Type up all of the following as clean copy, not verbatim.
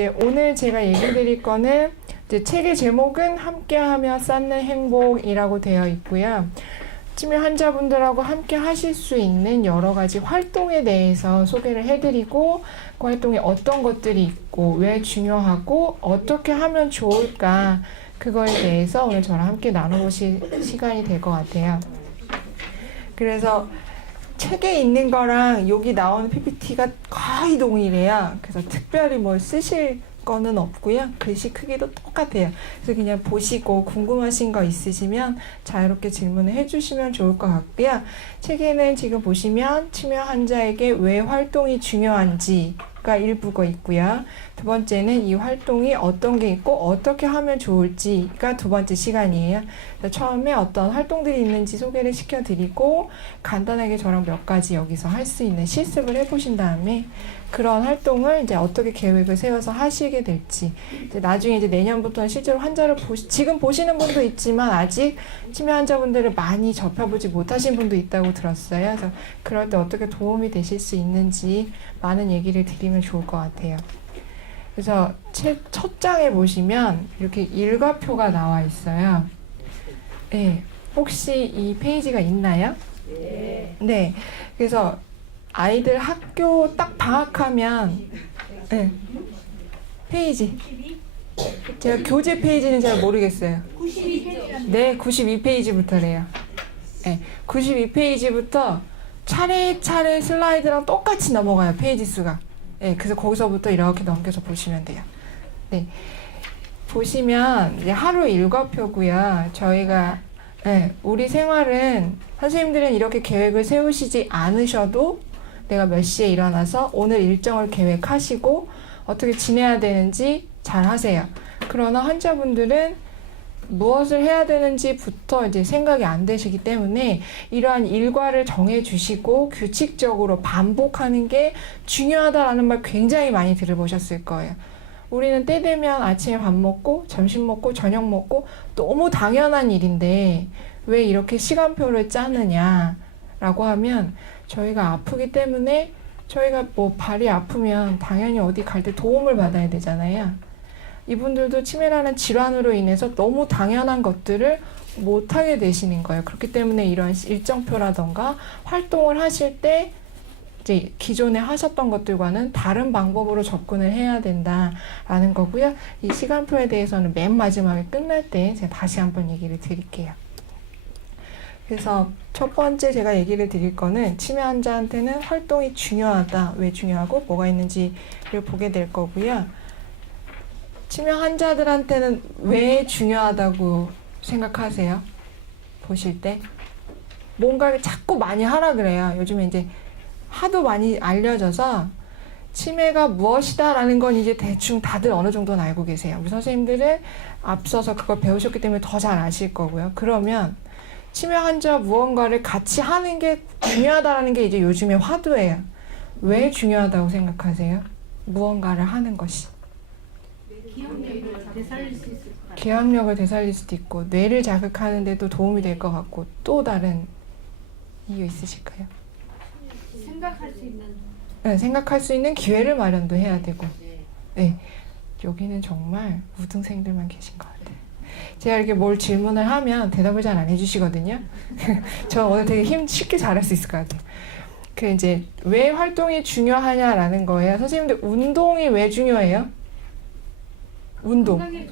이제 오늘 제가 얘기 드릴 거는 이제 책의 제목은 함께하며 쌓는 행복이라고 되어 있고요. 치매 환자분들하고 함께 하실 수 있는 여러 가지 활동에 대해서 소개를 해드리고 그 활동에 어떤 것들이 있고 왜 중요하고 어떻게 하면 좋을까 그거에 대해서 오늘 저랑 함께 나눠보실 시간이 될 것 같아요. 그래서 책에 있는 거랑 여기 나오는 PPT가 거의 동일해요. 그래서 특별히 뭘 쓰실 거는 없고요. 글씨 크기도 똑같아요. 그래서 그냥 보시고 궁금하신 거 있으시면 자유롭게 질문을 해주시면 좋을 것 같고요. 책에는 지금 보시면 치매 환자에게 왜 활동이 중요한지가 일부가 있고요. 두 번째는 이 활동이 어떤 게 있고 어떻게 하면 좋을지가 두 번째 시간이에요. 처음에 어떤 활동들이 있는지 소개를 시켜드리고 간단하게 저랑 몇 가지 여기서 할 수 있는 실습을 해보신 다음에 그런 활동을 이제 어떻게 계획을 세워서 하시게 될지 이제 나중에 이제 내년부터는 실제로 환자를 지금 보시는 분도 있지만 아직 치매 환자분들을 많이 접해보지 못하신 분도 있다고 들었어요. 그래서 그럴 때 어떻게 도움이 되실 수 있는지 많은 얘기를 드리면 좋을 것 같아요. 그래서 책 첫 장에 보시면 이렇게 일과표가 나와 있어요. 네, 혹시 이 페이지가 있나요? 네. 그래서 아이들 학교 딱 방학하면 네, 페이지 제가 교재 페이지는 잘 모르겠어요. 92페이지. 네, 92페이지부터래요. 네, 92페이지부터 차례차례 슬라이드랑 똑같이 넘어가요. 페이지 수가. 네, 그래서 거기서부터 이렇게 넘겨서 보시면 돼요. 네, 보시면 이제 하루 일과표고요. 저희가 우리 생활은 선생님들은 이렇게 계획을 세우시지 않으셔도 내가 몇 시에 일어나서 오늘 일정을 계획하시고 어떻게 지내야 되는지 잘 하세요. 그러나 환자분들은 무엇을 해야 되는지부터 이제 생각이 안 되시기 때문에 이러한 일과를 정해주시고 규칙적으로 반복하는 게 중요하다라는 말 굉장히 많이 들어보셨을 거예요. 우리는 때 되면 아침에 밥 먹고 점심 먹고 저녁 먹고 너무 당연한 일인데 왜 이렇게 시간표를 짜느냐라고 하면 저희가 아프기 때문에 저희가 뭐 발이 아프면 당연히 어디 갈 때 도움을 받아야 되잖아요. 이분들도 치매라는 질환으로 인해서 너무 당연한 것들을 못하게 되시는 거예요. 그렇기 때문에 이런 일정표라던가 활동을 하실 때 이제 기존에 하셨던 것들과는 다른 방법으로 접근을 해야 된다라는 거고요. 이 시간표에 대해서는 맨 마지막에 끝날 때 제가 다시 한번 얘기를 드릴게요. 그래서 첫 번째 제가 얘기를 드릴 거는 치매 환자한테는 활동이 중요하다. 왜 중요하고 뭐가 있는지를 보게 될 거고요. 치매 환자들한테는 왜 중요하다고 생각하세요? 보실 때? 뭔가를 자꾸 많이 하라 그래요. 요즘에 이제 하도 많이 알려져서 치매가 무엇이다 라는 건 이제 대충 다들 어느 정도는 알고 계세요. 우리 선생님들은 앞서서 그걸 배우셨기 때문에 더 잘 아실 거고요. 그러면 치매 환자 무언가를 같이 하는 게 중요하다라는 게 이제 요즘의 화두예요. 왜 중요하다고 생각하세요? 무언가를 하는 것이. 기억력을 되살릴 수 있을 것 같아요. 기억력을 되살릴 수도 있고 뇌를 자극하는 데도 도움이 될 것 같고 또 다른 이유 있으실까요? 생각할 수 있는. 네, 생각할 수 있는 기회를 마련도 해야 되고. 네, 여기는 정말 우등생들만 계신 것 같아요. 제가 이렇게 뭘 질문을 하면 대답을 잘 안 해주시거든요. 저 오늘 되게 쉽게 잘할 수 있을 것 같아요. 그 이제 왜 활동이 중요하냐라는 거예요. 선생님들 운동이 왜 중요해요? 운동. 네,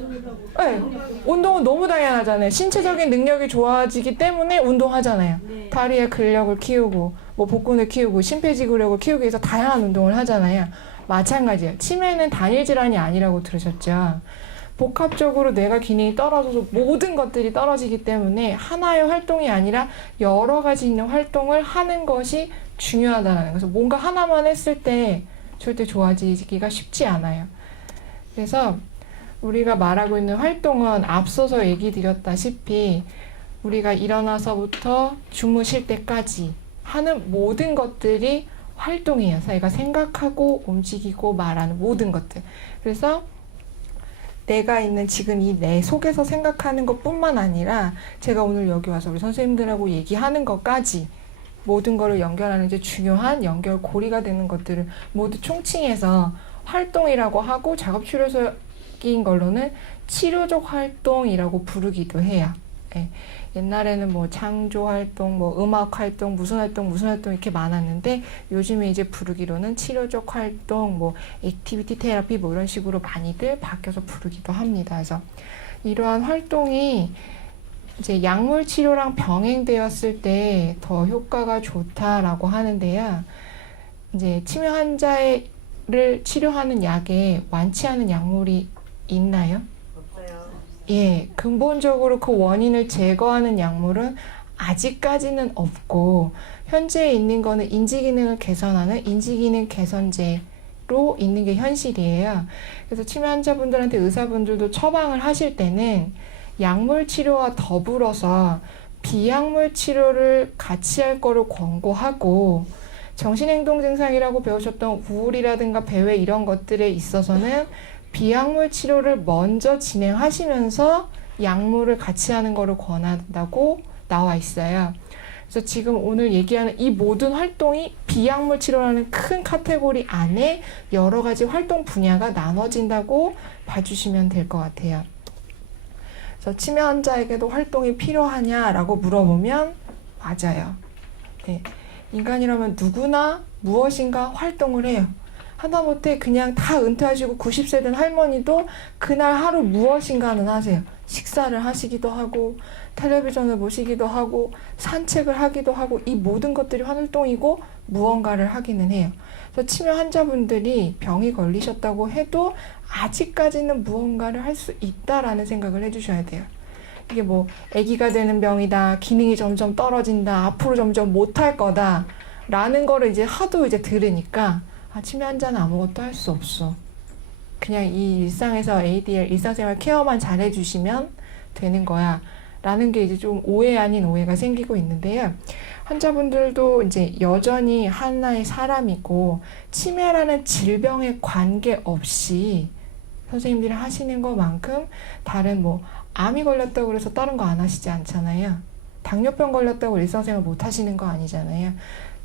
운동은 너무 다양하잖아요. 신체적인 능력이 좋아지기 때문에 운동하잖아요. 네. 다리의 근력을 키우고 뭐 복근을 키우고 심폐지구력을 키우기 위해서 다양한 운동을 하잖아요. 마찬가지예요. 치매는 단일 질환이 아니라고 들으셨죠? 복합적으로 뇌가 기능이 떨어져서 모든 것들이 떨어지기 때문에 하나의 활동이 아니라 여러 가지 있는 활동을 하는 것이 중요하다는 거예요. 그래서 뭔가 하나만 했을 때 절대 좋아지기가 쉽지 않아요. 그래서 우리가 말하고 있는 활동은 앞서서 얘기 드렸다시피 우리가 일어나서부터 주무실 때까지 하는 모든 것들이 활동이에요. 저희가 생각하고 움직이고 말하는 모든 것들. 그래서 내가 있는 지금 이 내 속에서 생각하는 것뿐만 아니라 제가 오늘 여기 와서 우리 선생님들하고 얘기하는 것까지 모든 거를 연결하는 이제 중요한 연결고리가 되는 것들을 모두 총칭해서 활동이라고 하고 작업치료적인 걸로는 치료적 활동이라고 부르기도 해요. 예. 옛날에는 뭐 창조 활동, 뭐 음악 활동, 무슨 활동 이렇게 많았는데 요즘에 이제 부르기로는 치료적 활동, 뭐 액티비티 테라피 뭐 이런 식으로 많이들 바뀌어서 부르기도 합니다. 그래서 이러한 활동이 이제 약물 치료랑 병행되었을 때 더 효과가 좋다라고 하는데요. 이제 치매 환자를 치료하는 약에 완치하는 약물이 있나요? 예, 근본적으로 그 원인을 제거하는 약물은 아직까지는 없고 현재 있는 거는 인지기능을 개선하는 인지기능 개선제로 있는 게 현실이에요. 그래서 치매 환자분들한테 의사분들도 처방을 하실 때는 약물 치료와 더불어서 비약물 치료를 같이 할 거를 권고하고 정신행동 증상이라고 배우셨던 우울이라든가 배회 이런 것들에 있어서는 비약물 치료를 먼저 진행하시면서 약물을 같이 하는 거를 권한다고 나와 있어요. 그래서 지금 오늘 얘기하는 이 모든 활동이 비약물 치료라는 큰 카테고리 안에 여러 가지 활동 분야가 나눠진다고 봐주시면 될 것 같아요. 그래서 치매 환자에게도 활동이 필요하냐라고 물어보면 맞아요. 네. 인간이라면 누구나 무엇인가 활동을 해요. 하다못해 그냥 다 은퇴하시고 90세 된 할머니도 그날 하루 무엇인가는 하세요. 식사를 하시기도 하고 텔레비전을 보시기도 하고 산책을 하기도 하고 이 모든 것들이 활동이고 무언가를 하기는 해요. 그래서 치매 환자분들이 병이 걸리셨다고 해도 아직까지는 무언가를 할 수 있다라는 생각을 해주셔야 돼요. 이게 뭐 아기가 되는 병이다, 기능이 점점 떨어진다, 앞으로 점점 못할 거다 라는 거를 이제 하도 이제 들으니까 치매 환자는 아무것도 할 수 없어. 그냥 이 일상에서 ADL, 일상생활 케어만 잘해주시면 되는 거야. 라는 게 이제 좀 오해 아닌 오해가 생기고 있는데요. 환자분들도 이제 여전히 하나의 사람이고, 치매라는 질병에 관계없이 선생님들이 하시는 것만큼 다른 뭐, 암이 걸렸다고 그래서 다른 거 안 하시지 않잖아요. 당뇨병 걸렸다고 일상생활 못 하시는 거 아니잖아요.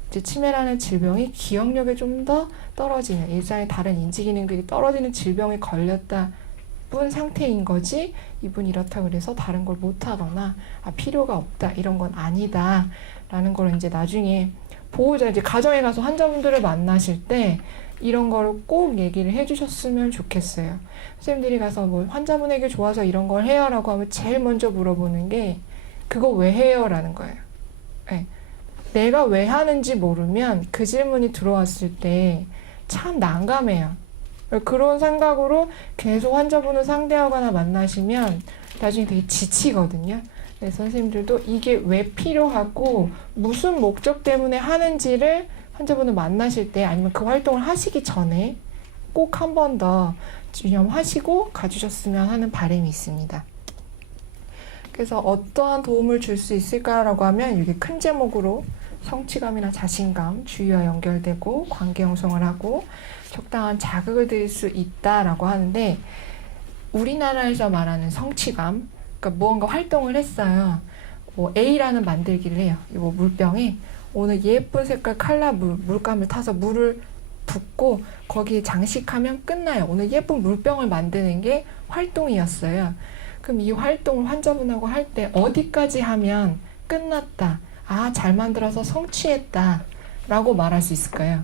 이제 치매라는 질병이 기억력에 좀 더 떨어지는 일상의 다른 인지 기능들이 떨어지는 질병에 걸렸다 뿐 상태인 거지 이분이 이렇다 그래서 다른 걸 못 하거나 필요가 없다 이런 건 아니다 라는 걸 이제 나중에 보호자 이제 가정에 가서 환자분들을 만나실 때 이런 걸 꼭 얘기를 해주셨으면 좋겠어요. 선생님들이 가서 뭐 환자분에게 좋아서 이런 걸 해요 라고 하면 제일 먼저 물어보는 게 그거 왜 해요 라는 거예요. 네. 내가 왜 하는지 모르면 그 질문이 들어왔을 때 참 난감해요. 그런 생각으로 계속 환자분을 상대하거나 만나시면 나중에 되게 지치거든요. 그래서 선생님들도 이게 왜 필요하고 무슨 목적 때문에 하는지를 환자분을 만나실 때 아니면 그 활동을 하시기 전에 꼭 한 번 더 유념하시고 가주셨으면 하는 바람이 있습니다. 그래서 어떠한 도움을 줄 수 있을까라고 하면 이게 큰 제목으로 성취감이나 자신감, 주의와 연결되고 관계 형성을 하고 적당한 자극을 드릴 수 있다라고 하는데 우리나라에서 말하는 성취감, 그러니까 무언가 활동을 했어요. 뭐 A라는 만들기를 해요. 이거 물병에 오늘 예쁜 색깔 칼라 물감을 타서 물을 붓고 거기에 장식하면 끝나요. 오늘 예쁜 물병을 만드는 게 활동이었어요. 그럼 이 활동을 환자분하고 할 때 어디까지 하면 끝났다. 잘 만들어서 성취했다. 라고 말할 수 있을까요?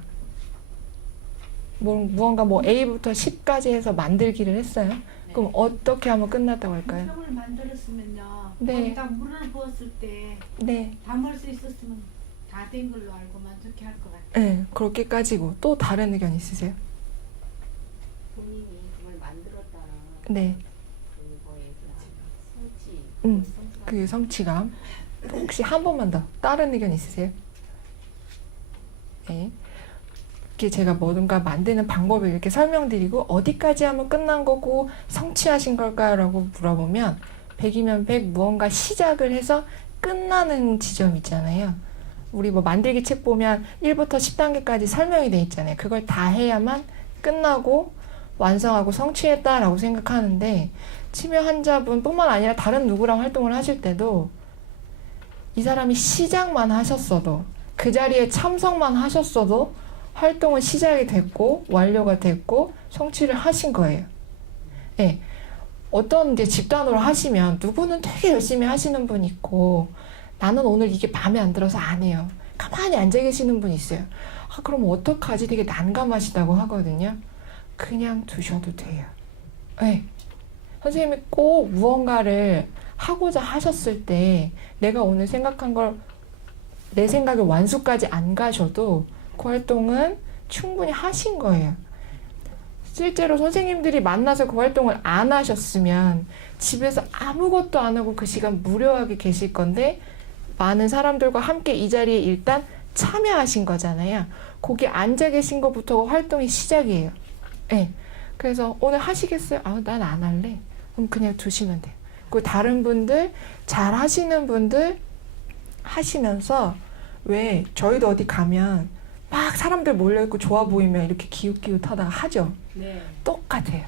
무언가 뭐 A부터 10까지 해서 만들기를 했어요. 네. 그럼 어떻게 하면 끝났다고 할까요? 물병을 만들었으면요. 네. 거기다 물을 부었을 때 네. 담을 수 있었으면 다 된 걸로 알고 만족해 할 것 같아요. 네. 그렇게까지고 또 다른 의견 있으세요? 본인이 그걸 만들었다는 네. 그거에 대한 성취, 그 성취감. 혹시 한 번만 더 다른 의견 있으세요? 네. 이렇게 제가 뭔가 만드는 방법을 이렇게 설명드리고 어디까지 하면 끝난 거고 성취하신 걸까요? 라고 물어보면 100이면 100 무언가 시작을 해서 끝나는 지점 있잖아요. 우리 뭐 만들기 책 보면 1부터 10단계까지 설명이 돼 있잖아요. 그걸 다 해야만 끝나고 완성하고 성취했다라고 생각하는데 치매 환자분 뿐만 아니라 다른 누구랑 활동을 하실 때도 이 사람이 시작만 하셨어도 그 자리에 참석만 하셨어도 활동은 시작이 됐고 완료가 됐고 성취를 하신 거예요. 네. 어떤 이제 집단으로 하시면 누구는 되게 열심히 하시는 분 있고 나는 오늘 이게 마음에 안 들어서 안 해요. 가만히 앉아 계시는 분 있어요. 아, 그럼 어떡하지? 되게 난감하시다고 하거든요. 그냥 두셔도 돼요. 네. 선생님이 꼭 무언가를 하고자 하셨을 때 내가 오늘 생각한 걸 내 생각에 완수까지 안 가셔도 그 활동은 충분히 하신 거예요. 실제로 선생님들이 만나서 그 활동을 안 하셨으면 집에서 아무것도 안 하고 그 시간 무료하게 계실 건데 많은 사람들과 함께 이 자리에 일단 참여하신 거잖아요. 거기 앉아 계신 것부터 활동이 시작이에요. 네. 그래서 오늘 하시겠어요? 아, 난 안 할래. 그럼 그냥 두시면 돼요. 그 다른 분들, 잘 하시는 분들 하시면서 왜 저희도 어디 가면 막 사람들 몰려있고 좋아 보이면 이렇게 기웃기웃하다가 하죠. 네. 똑같아요.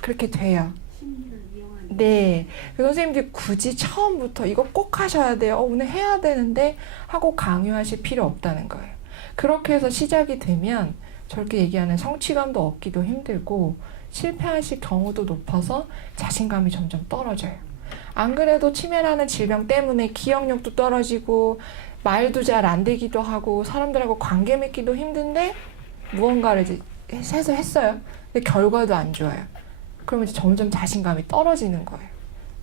그렇게 돼요. 심리를 이용하는. 네. 그래서 선생님들이 굳이 처음부터 이거 꼭 하셔야 돼요. 오늘 해야 되는데 하고 강요하실 필요 없다는 거예요. 그렇게 해서 시작이 되면 저렇게 얘기하는 성취감도 얻기도 힘들고 실패하실 경우도 높아서 자신감이 점점 떨어져요. 안 그래도 치매라는 질병 때문에 기억력도 떨어지고 말도 잘 안 되기도 하고 사람들하고 관계 맺기도 힘든데 무언가를 이제 해서 했어요. 근데 결과도 안 좋아요. 그러면 이제 점점 자신감이 떨어지는 거예요.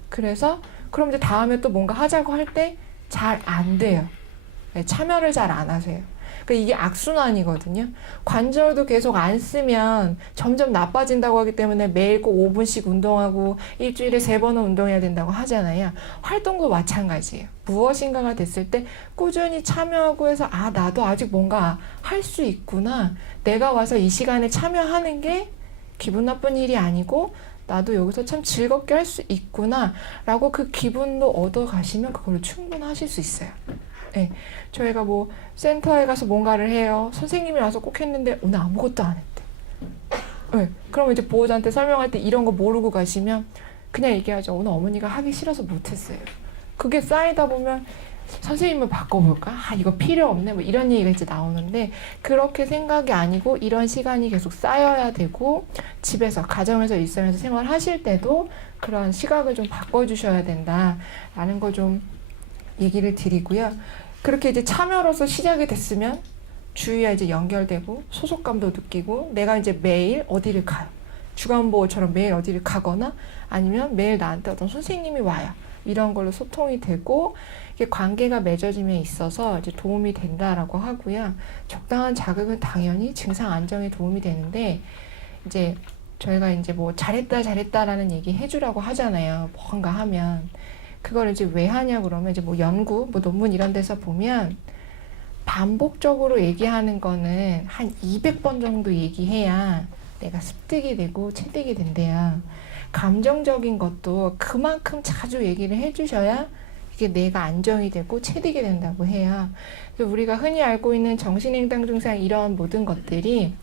그래서 그럼 이제 다음에 또 뭔가 하자고 할 때 잘 안 돼요. 네, 참여를 잘 안 하세요. 그러니까 이게 악순환이거든요. 관절도 계속 안 쓰면 점점 나빠진다고 하기 때문에 매일 꼭 5분씩 운동하고 일주일에 3번은 운동해야 된다고 하잖아요. 활동도 마찬가지예요. 무엇인가가 됐을 때 꾸준히 참여하고 해서 아, 나도 아직 뭔가 할 수 있구나. 내가 와서 이 시간에 참여하는 게 기분 나쁜 일이 아니고 나도 여기서 참 즐겁게 할 수 있구나 라고 그 기분도 얻어 가시면 그걸로 충분하실 수 있어요. 네, 저희가 뭐 센터에 가서 뭔가를 해요. 선생님이 와서 꼭 했는데 오늘 아무것도 안 했대. 네, 그러면 이제 보호자한테 설명할 때 이런 거 모르고 가시면 그냥 얘기하죠. 오늘 어머니가 하기 싫어서 못했어요. 그게 쌓이다 보면 선생님을 바꿔볼까? 아, 이거 필요 없네. 뭐 이런 얘기가 이제 나오는데 그렇게 생각이 아니고 이런 시간이 계속 쌓여야 되고 집에서, 가정에서, 일상에서 생활하실 때도 그런 시각을 좀 바꿔주셔야 된다라는 거 좀 얘기를 드리고요. 그렇게 이제 참여로서 시작이 됐으면 주위와 이제 연결되고 소속감도 느끼고 내가 이제 매일 어디를 가요. 주간보호처럼 매일 어디를 가거나 아니면 매일 나한테 어떤 선생님이 와요. 이런 걸로 소통이 되고 이게 관계가 맺어짐에 있어서 이제 도움이 된다라고 하고요. 적당한 자극은 당연히 증상 안정에 도움이 되는데 이제 저희가 이제 뭐 잘했다라는 얘기 해주라고 하잖아요. 뭔가 하면. 그걸 이제 왜 하냐 그러면 이제 뭐 연구, 뭐 논문 이런 데서 보면 반복적으로 얘기하는 거는 한 200번 정도 얘기해야 내가 습득이 되고 체득이 된대요. 감정적인 것도 그만큼 자주 얘기를 해주셔야 이게 뇌가 안정이 되고 체득이 된다고 해요. 그래서 우리가 흔히 알고 있는 정신행동 증상 이런 모든 것들이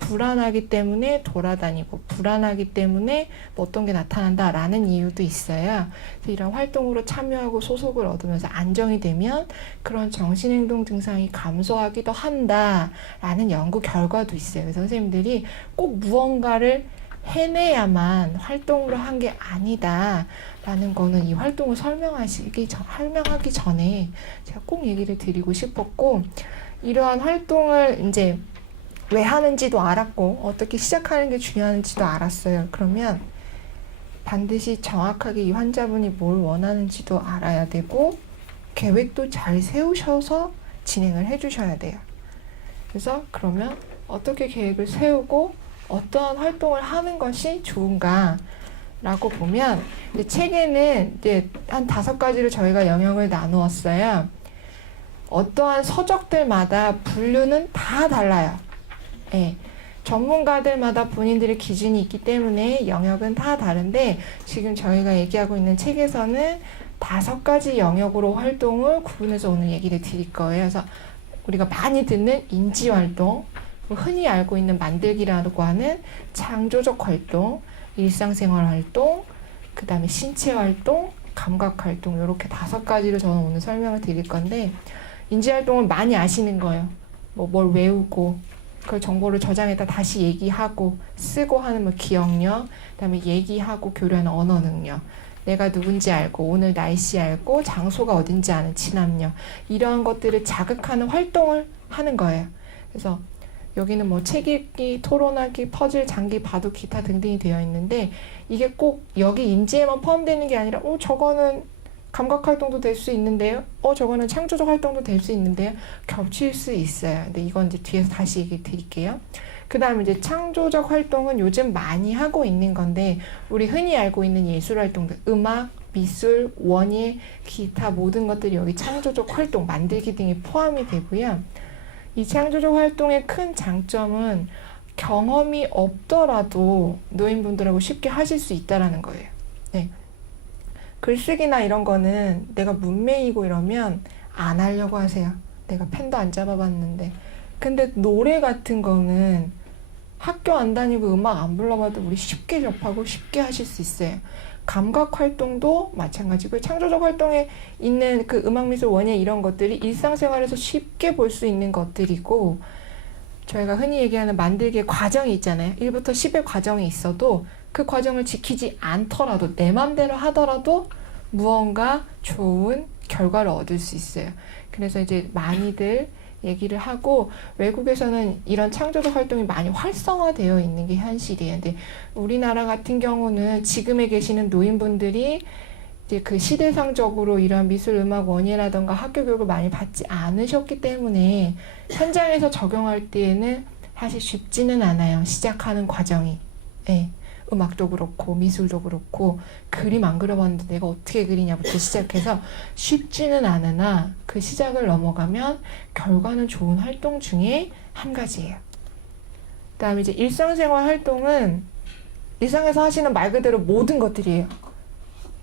불안하기 때문에 돌아다니고 불안하기 때문에 뭐 어떤 게 나타난다라는 이유도 있어요. 그래서 이런 활동으로 참여하고 소속을 얻으면서 안정이 되면 그런 정신행동 증상이 감소하기도 한다라는 연구 결과도 있어요. 그래서 선생님들이 꼭 무언가를 해내야만 활동으로 한 게 아니다라는 거는 이 활동을 설명하기 전에 제가 꼭 얘기를 드리고 싶었고 이러한 활동을 이제 왜 하는지도 알았고 어떻게 시작하는 게 중요한지도 알았어요. 그러면 반드시 정확하게 이 환자분이 뭘 원하는지도 알아야 되고 계획도 잘 세우셔서 진행을 해주셔야 돼요. 그래서 그러면 어떻게 계획을 세우고 어떠한 활동을 하는 것이 좋은가라고 보면 이제 책에는 이제 한 5가지로 저희가 영역을 나누었어요. 어떠한 서적들마다 분류는 다 달라요. 네. 전문가들마다 본인들의 기준이 있기 때문에 영역은 다 다른데 지금 저희가 얘기하고 있는 책에서는 5가지 영역으로 활동을 구분해서 오늘 얘기를 드릴 거예요. 그래서 우리가 많이 듣는 인지활동, 흔히 알고 있는 만들기라고 하는 창조적 활동, 일상생활 활동, 그 다음에 신체 활동, 감각 활동 이렇게 5가지로 저는 오늘 설명을 드릴 건데 인지활동은 많이 아시는 거예요. 뭐 뭘 외우고 그 정보를 저장했다 다시 얘기하고 쓰고 하는 뭐 기억력, 그다음에 얘기하고 교류하는 언어 능력, 내가 누군지 알고 오늘 날씨 알고 장소가 어딘지 아는 진압력, 이러한 것들을 자극하는 활동을 하는 거예요. 그래서 여기는 뭐 책 읽기, 토론하기, 퍼즐, 장기, 바둑, 기타 등등이 되어 있는데 이게 꼭 여기 인지에만 포함되는 게 아니라 저거는 감각 활동도 될 수 있는데요. 저거는 창조적 활동도 될 수 있는데요. 겹칠 수 있어요. 근데 이건 이제 뒤에서 다시 얘기 드릴게요. 그 다음에 이제 창조적 활동은 요즘 많이 하고 있는 건데 우리 흔히 알고 있는 예술 활동들, 음악, 미술, 원예, 기타 모든 것들이 여기 창조적 활동, 만들기 등이 포함이 되고요. 이 창조적 활동의 큰 장점은 경험이 없더라도 노인분들하고 쉽게 하실 수 있다라는 거예요. 네. 글쓰기나 이런 거는 내가 문맹이고 이러면 안 하려고 하세요. 내가 펜도 안 잡아봤는데. 근데 노래 같은 거는 학교 안 다니고 음악 안 불러봐도 우리 쉽게 접하고 쉽게 하실 수 있어요. 감각 활동도 마찬가지고 창조적 활동에 있는 그 음악, 미술, 원예 이런 것들이 일상생활에서 쉽게 볼 수 있는 것들이고 저희가 흔히 얘기하는 만들기의 과정이 있잖아요. 1부터 10의 과정이 있어도 그 과정을 지키지 않더라도 내 맘대로 하더라도 무언가 좋은 결과를 얻을 수 있어요. 그래서 이제 많이들 얘기를 하고 외국에서는 이런 창조적 활동이 많이 활성화되어 있는 게 현실이에요. 근데 우리나라 같은 경우는 지금에 계시는 노인분들이 이제 그 시대상적으로 이런 미술, 음악, 원예라던가 학교 교육을 많이 받지 않으셨기 때문에 현장에서 적용할 때에는 사실 쉽지는 않아요. 시작하는 과정이. 네. 음악도 그렇고 미술도 그렇고 그림 안 그려봤는데 내가 어떻게 그리냐부터 시작해서 쉽지는 않으나 그 시작을 넘어가면 결과는 좋은 활동 중에 한 가지예요. 그 다음에 이제 일상생활 활동은 일상에서 하시는 말 그대로 모든 것들이에요.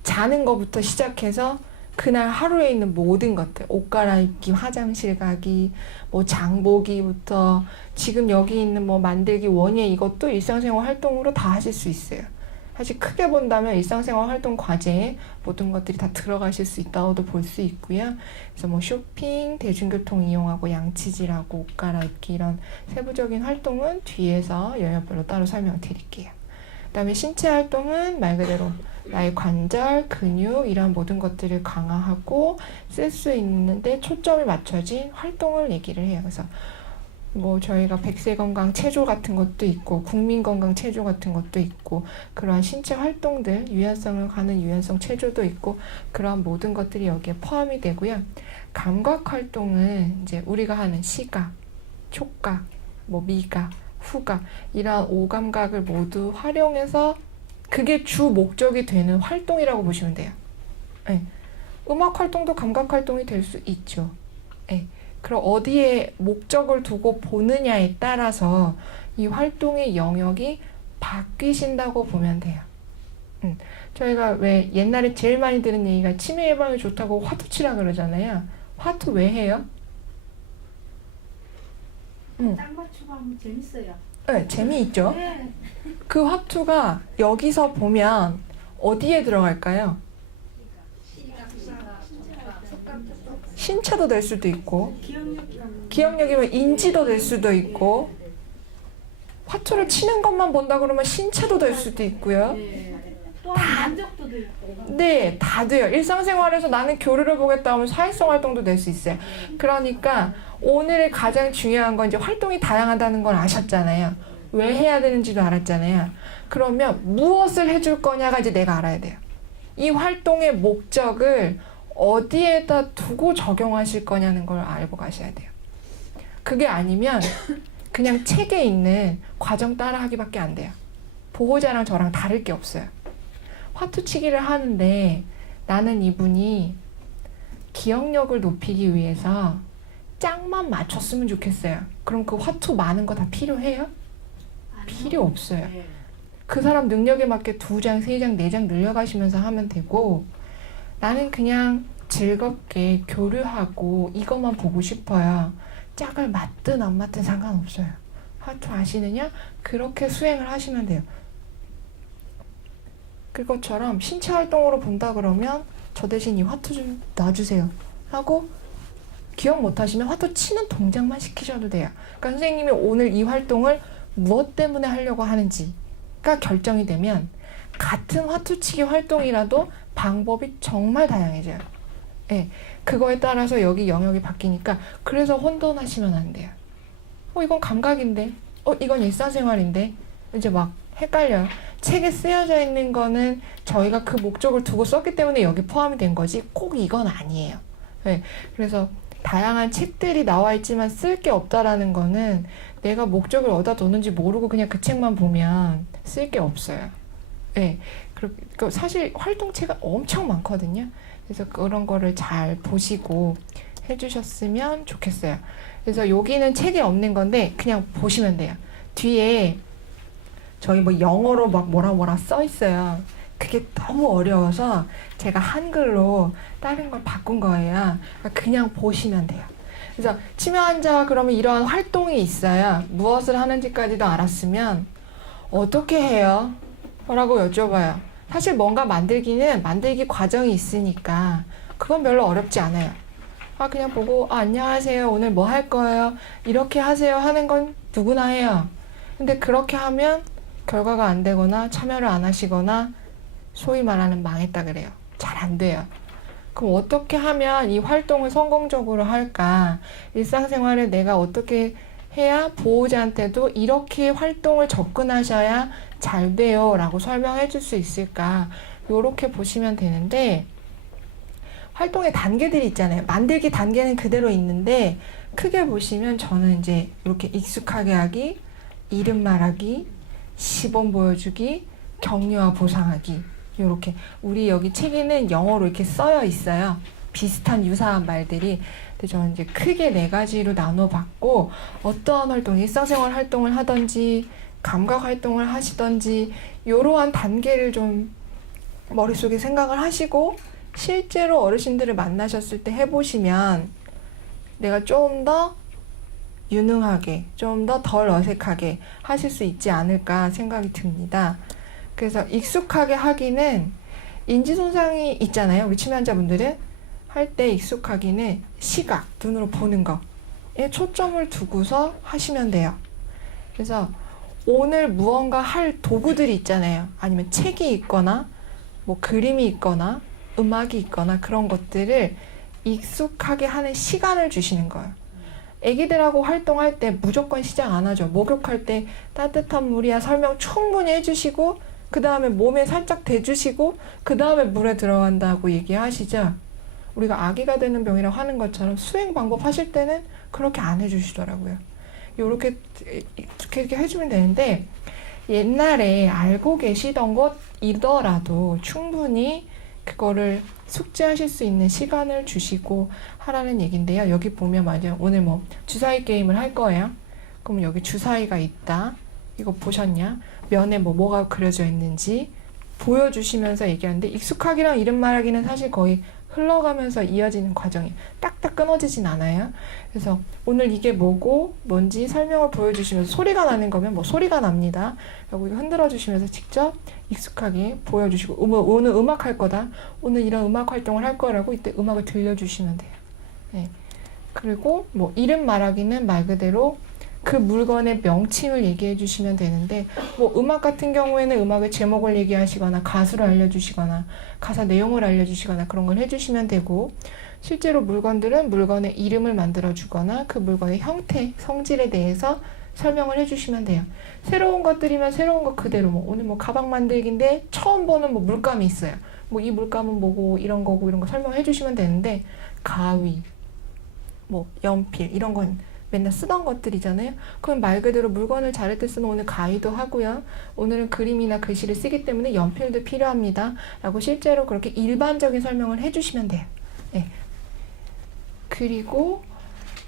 자는 것부터 시작해서 그날 하루에 있는 모든 것들, 옷 갈아입기, 화장실 가기, 뭐 장보기부터 지금 여기 있는 뭐 만들기, 원예 이것도 일상생활 활동으로 다 하실 수 있어요. 사실 크게 본다면 일상생활 활동 과제에 모든 것들이 다 들어가실 수 있다고도 볼 수 있고요. 그래서 뭐 쇼핑, 대중교통 이용하고 양치질하고 옷 갈아입기 이런 세부적인 활동은 뒤에서 영역별로 따로 설명드릴게요. 그 다음에 신체 활동은 말 그대로 나의 관절, 근육 이런 모든 것들을 강화하고 쓸 수 있는데 초점이 맞춰진 활동을 얘기를 해요. 그래서 뭐 저희가 백세 건강 체조 같은 것도 있고 국민 건강 체조 같은 것도 있고 그러한 신체 활동들, 유연성을 가는 유연성 체조도 있고 그러한 모든 것들이 여기에 포함이 되고요. 감각 활동은 이제 우리가 하는 시각, 촉각, 뭐 미각, 후각 이러한 오감각을 모두 활용해서 그게 주 목적이 되는 활동이라고 보시면 돼요. 네. 음악 활동도 감각 활동이 될 수 있죠. 네. 그럼 어디에 목적을 두고 보느냐에 따라서 이 활동의 영역이 바뀌신다고 보면 돼요. 저희가 왜 옛날에 제일 많이 들은 얘기가 치매 예방에 좋다고 화투 치라 그러잖아요. 화투 왜 해요? 딱 맞추고 하면 재밌어요. 네, 재미있죠? 네. 그 화투가 여기서 보면 어디에 들어갈까요? 신체도 될 수도 있고 기억력이면 인지도 될 수도 있고 화투를 치는 것만 본다 그러면 신체도 될 수도 있고요. 네. 또한 만족도도 있고. 네, 다 돼요. 일상생활에서 나는 교류를 보겠다 하면 사회성 활동도 될 수 있어요. 그러니까 오늘의 가장 중요한 건 이제 활동이 다양하다는 걸 아셨잖아요. 왜 해야 되는지도 알았잖아요. 그러면 무엇을 해줄 거냐가 이제 내가 알아야 돼요. 이 활동의 목적을 어디에다 두고 적용하실 거냐는 걸 알고 가셔야 돼요. 그게 아니면 그냥 책에 있는 과정 따라 하기밖에 안 돼요. 보호자랑 저랑 다를 게 없어요. 화투치기를 하는데 나는 이분이 기억력을 높이기 위해서 짝만 맞췄으면 좋겠어요. 그럼 그 화투 많은 거 다 필요해요? 필요 없어요. 그 사람 능력에 맞게 2장, 3장, 4장 늘려가시면서 하면 되고 나는 그냥 즐겁게 교류하고 이것만 보고 싶어요. 짝을 맞든 안 맞든 상관없어요. 화투 아시느냐? 그렇게 수행을 하시면 돼요. 그것처럼 신체 활동으로 본다 그러면 저 대신 이 화투 좀 놔주세요 하고 기억 못하시면 화투 치는 동작만 시키셔도 돼요. 그러니까 선생님이 오늘 이 활동을 무엇 때문에 하려고 하는지가 결정이 되면 같은 화투치기 활동이라도 방법이 정말 다양해져요. 예, 그거에 따라서 여기 영역이 바뀌니까 그래서 혼돈하시면 안 돼요. 이건 감각인데, 이건 일상생활인데 이제 막 헷갈려요. 책에 쓰여져 있는 거는 저희가 그 목적을 두고 썼기 때문에 여기 포함이 된 거지 꼭 이건 아니에요. 네, 그래서 다양한 책들이 나와 있지만 쓸 게 없다라는 거는 내가 목적을 어디다 뒀는지 모르고 그냥 그 책만 보면 쓸 게 없어요. 네, 그리고 사실 활동체가 엄청 많거든요. 그래서 그런 거를 잘 보시고 해주셨으면 좋겠어요. 그래서 여기는 책이 없는 건데 그냥 보시면 돼요. 뒤에 저희 뭐 영어로 막 뭐라 써 있어요. 그게 너무 어려워서 제가 한글로 다른 걸 바꾼 거예요. 그냥 보시면 돼요. 그래서 치매 환자가 그러면 이러한 활동이 있어야 무엇을 하는지까지도 알았으면 어떻게 해요? 라고 여쭤봐요. 사실 뭔가 만들기 과정이 있으니까 그건 별로 어렵지 않아요. 그냥 보고 안녕하세요. 오늘 뭐 할 거예요? 이렇게 하세요 하는 건 누구나 해요. 근데 그렇게 하면 결과가 안 되거나 참여를 안 하시거나 소위 말하는 망했다 그래요. 잘 안 돼요. 그럼 어떻게 하면 이 활동을 성공적으로 할까? 일상생활에 내가 어떻게 해야 보호자한테도 이렇게 활동을 접근하셔야 잘 돼요 라고 설명해 줄 수 있을까? 요렇게 보시면 되는데 활동의 단계들이 있잖아요. 만들기 단계는 그대로 있는데 크게 보시면 저는 이제 이렇게 익숙하게 하기, 이름 말하기, 시범 보여주기, 격려와 보상하기 요렇게 우리 여기 책에는 영어로 이렇게 써여 있어요. 비슷한 유사한 말들이. 근데 저는 이제 크게 4가지로 나눠봤고 어떠한 활동, 일상생활 활동을 하든지 감각 활동을 하시든지 이러한 단계를 좀 머릿속에 생각을 하시고 실제로 어르신들을 만나셨을 때 해보시면 내가 좀 더 유능하게, 좀 더 덜 어색하게 하실 수 있지 않을까 생각이 듭니다. 그래서 익숙하게 하기는 인지손상이 있잖아요. 우리 치매 환자분들은 할 때 익숙하기는 시각, 눈으로 보는 거에 초점을 두고서 하시면 돼요. 그래서 오늘 무언가 할 도구들이 있잖아요. 아니면 책이 있거나 뭐 그림이 있거나 음악이 있거나 그런 것들을 익숙하게 하는 시간을 주시는 거예요. 애기들하고 활동할 때 무조건 시작 안 하죠. 목욕할 때 따뜻한 물이야 설명 충분히 해주시고 그 다음에 몸에 살짝 대주시고 그 다음에 물에 들어간다고 얘기하시죠. 우리가 아기가 되는 병이라고 하는 것처럼 수행 방법 하실 때는 그렇게 안 해주시더라고요. 요렇게 이렇게 해주면 되는데 옛날에 알고 계시던 것이더라도 충분히 그거를 숙지하실 수 있는 시간을 주시고 하라는 얘긴데요. 여기 보면 맞아요. 오늘 뭐 주사위 게임을 할 거예요. 그럼 여기 주사위가 있다. 이거 보셨냐? 면에 뭐가 그려져 있는지 보여주시면서 얘기하는데 익숙하기랑 이름 말하기는 사실 거의 흘러가면서 이어지는 과정이 딱딱 끊어지진 않아요. 그래서 오늘 이게 뭐고 뭔지 설명을 보여주시면서 소리가 나는 거면 뭐 소리가 납니다. 라고 흔들어 주시면서 직접 익숙하게 보여주시고 오늘 음악 할 거다. 오늘 이런 음악 활동을 할 거라고 이때 음악을 들려주시면 돼요. 네. 그리고 뭐 이름 말하기는 말 그대로 그 물건의 명칭을 얘기해 주시면 되는데 뭐 음악 같은 경우에는 음악의 제목을 얘기하시거나 가수를 알려주시거나 가사 내용을 알려주시거나 그런 걸 해주시면 되고 실제로 물건들은 물건의 이름을 만들어 주거나 그 물건의 형태, 성질에 대해서 설명을 해주시면 돼요. 새로운 것들이면 새로운 것 그대로 뭐 오늘 뭐 가방 만들기인데 처음 보는 뭐 물감이 있어요. 뭐 이 물감은 뭐고 이런 거고 이런 거 설명해 주시면 되는데 가위, 뭐 연필 이런 건 맨날 쓰던 것들이잖아요. 그럼 말 그대로 물건을 자를 때 쓰는 오늘 가위도 하고요. 오늘은 그림이나 글씨를 쓰기 때문에 연필도 필요합니다. 라고 실제로 그렇게 일반적인 설명을 해주시면 돼요. 네. 그리고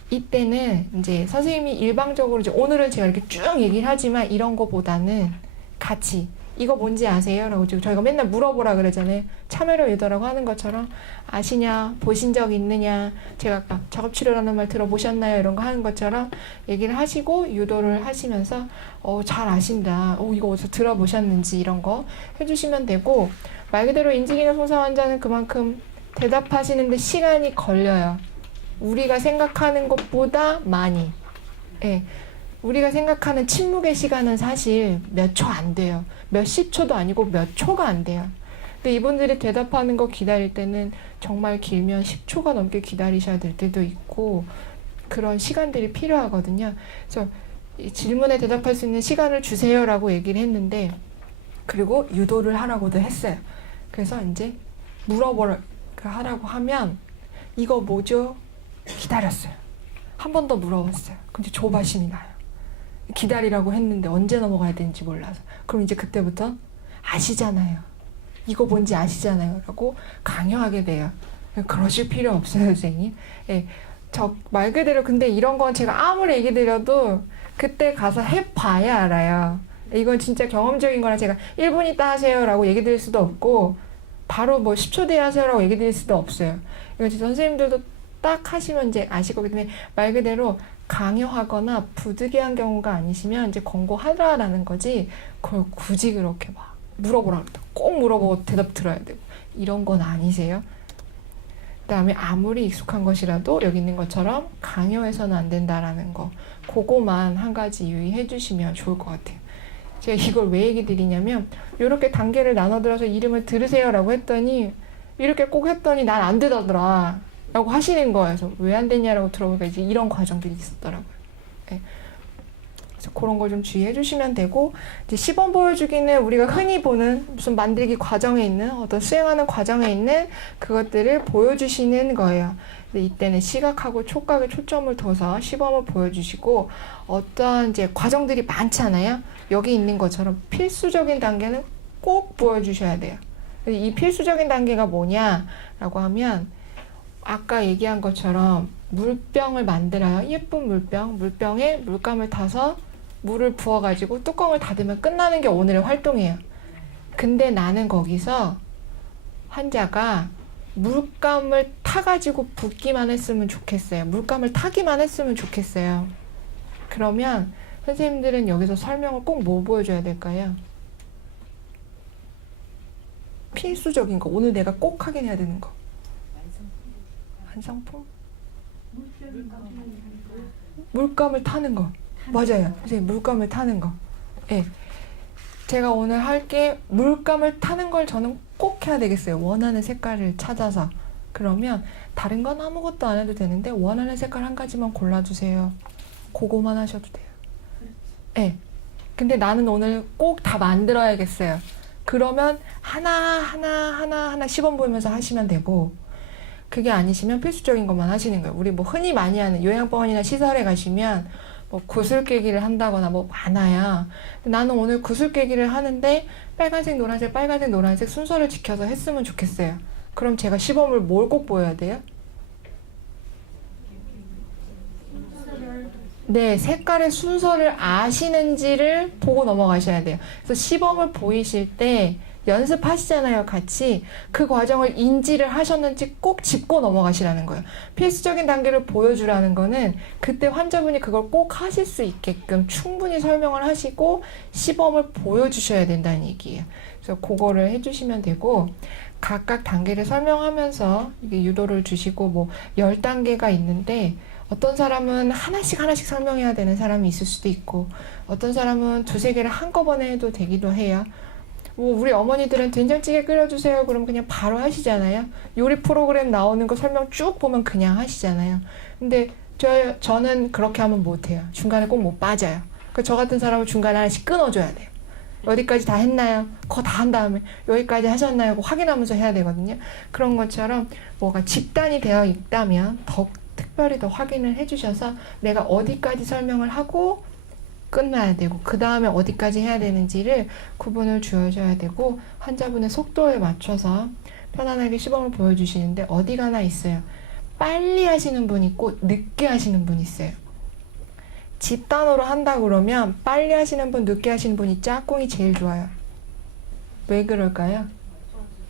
이때는 이제 선생님이 일방적으로 이제 오늘은 제가 이렇게 쭉 얘기를 하지만 이런 거보다는 같이 이거 뭔지 아세요? 라고 지금 저희가 맨날 물어보라 그러잖아요. 참여를 유도라고 하는 것처럼 아시냐? 보신 적 있느냐? 제가 아까 작업치료라는 말 들어보셨나요? 이런 거 하는 것처럼 얘기를 하시고 유도를 하시면서 잘 아신다. 이거 어디서 들어보셨는지 이런 거 해주시면 되고 말 그대로 인지기능 손상 환자는 그만큼 대답하시는데 시간이 걸려요. 우리가 생각하는 것보다 많이. 예. 우리가 생각하는 침묵의 시간은 사실 몇 초 안 돼요. 몇십 초도 아니고 몇 초가 안 돼요. 근데 이분들이 대답하는 거 기다릴 때는 정말 길면 10초가 넘게 기다리셔야 될 때도 있고 그런 시간들이 필요하거든요. 그래서 이 질문에 대답할 수 있는 시간을 주세요라고 얘기를 했는데 그리고 유도를 하라고도 했어요. 그래서 이제 물어보라 하라고 하면 이거 뭐죠? 기다렸어요. 한 번 더 물어봤어요. 근데 조바심이 나요. 기다리라고 했는데 언제 넘어가야 되는지 몰라서. 그럼 이제 그때부터 아시잖아요. 이거 뭔지 아시잖아요. 라고 강요하게 돼요. 그러실 필요 없어요, 선생님. 예, 저 말 그대로 근데 이런 건 제가 아무리 얘기 드려도 그때 가서 해봐야 알아요. 이건 진짜 경험적인 거라 제가 1분 있다 하세요라고 얘기 드릴 수도 없고 바로 뭐 10초 뒤에 하세요라고 얘기 드릴 수도 없어요. 이거 진짜 선생님들도 딱 하시면 이제 아실 거기 때문에 말 그대로 강요하거나 부득이한 경우가 아니시면 이제 권고하라라는 거지 그걸 굳이 그렇게 막 물어보라 그랬다. 꼭 물어보고 대답 들어야 되고 이런 건 아니세요. 그다음에 아무리 익숙한 것이라도 여기 있는 것처럼 강요해서는 안 된다라는 거 그거만 한 가지 유의해 주시면 좋을 것 같아요. 제가 이걸 왜 얘기 드리냐면 이렇게 단계를 나눠들어서 이름을 들으세요라고 했더니 이렇게 꼭 했더니 난 안 되더라 라고 하시는 거예요. 그래서 왜 안 되냐라고 들어보니까 이제 이런 과정들이 있었더라고요. 네. 그래서 그런 걸 좀 주의해 주시면 되고 이제 시범 보여주기는 우리가 흔히 보는 무슨 만들기 과정에 있는 어떤 수행하는 과정에 있는 그것들을 보여주시는 거예요. 근데 이때는 시각하고 촉각에 초점을 둬서 시범을 보여주시고 어떠한 이제 과정들이 많잖아요. 여기 있는 것처럼 필수적인 단계는 꼭 보여주셔야 돼요. 이 필수적인 단계가 뭐냐라고 하면 아까 얘기한 것처럼 물병을 만들어요. 예쁜 물병에 물감을 타서 물을 부어가지고 뚜껑을 닫으면 끝나는 게 오늘의 활동이에요. 근데 나는 거기서 환자가 물감을 타가지고 붓기만 했으면 좋겠어요. 물감을 타기만 했으면 좋겠어요. 그러면 선생님들은 여기서 설명을 꼭 뭐 보여줘야 될까요? 필수적인 거. 오늘 내가 꼭 확인해야 되는 거. 완성품? 물감을 타는 거. 맞아요. 선생님, 물감을 타는 거. 예. 제가 오늘 할 게 물감을 타는 걸 저는 꼭 해야 되겠어요. 원하는 색깔을 찾아서. 그러면 다른 건 아무것도 안 해도 되는데 원하는 색깔 한 가지만 골라주세요. 그거만 하셔도 돼요. 예. 근데 나는 오늘 꼭 다 만들어야겠어요. 그러면 하나 시범 보면서 하시면 되고 그게 아니시면 필수적인 것만 하시는 거예요. 우리 뭐 흔히 많이 하는 요양병원이나 시설에 가시면 뭐 구슬 깨기를 한다거나 뭐 많아요. 나는 오늘 구슬 깨기를 하는데 빨간색, 노란색 순서를 지켜서 했으면 좋겠어요. 그럼 제가 시범을 뭘 꼭 보여야 돼요? 네, 색깔의 순서를 아시는지를 보고 넘어가셔야 돼요. 그래서 시범을 보이실 때 연습하시잖아요, 같이. 그 과정을 인지를 하셨는지 꼭 짚고 넘어가시라는 거예요. 필수적인 단계를 보여주라는 거는 그때 환자분이 그걸 꼭 하실 수 있게끔 충분히 설명을 하시고 시범을 보여주셔야 된다는 얘기예요. 그래서 그거를 해주시면 되고 각각 단계를 설명하면서 이게 유도를 주시고 뭐 10단계가 있는데 어떤 사람은 하나씩 설명해야 되는 사람이 있을 수도 있고 어떤 사람은 두세 개를 한꺼번에 해도 되기도 해요. 뭐 우리 어머니들은 된장찌개 끓여주세요. 그러면 그냥 바로 하시잖아요. 요리 프로그램 나오는 거 설명 쭉 보면 그냥 하시잖아요. 근데 저는 그렇게 하면 못해요. 중간에 꼭 못 빠져요. 저 같은 사람은 중간에 하나씩 끊어줘야 돼요. 어디까지 다 했나요? 그거 다 한 다음에 여기까지 하셨나요? 그거 확인하면서 해야 되거든요. 그런 것처럼 뭐가 집단이 되어 있다면 더 특별히 더 확인을 해주셔서 내가 어디까지 설명을 하고 끝나야 되고 그 다음에 어디까지 해야 되는지를 구분을 주어줘야 되고 환자분의 속도에 맞춰서 편안하게 시범을 보여주시는데 어디가 하나 있어요. 빨리 하시는 분 있고 늦게 하시는 분 있어요. 집단으로 한다 그러면 빨리 하시는 분, 늦게 하시는 분이 짝꿍이 제일 좋아요. 왜 그럴까요?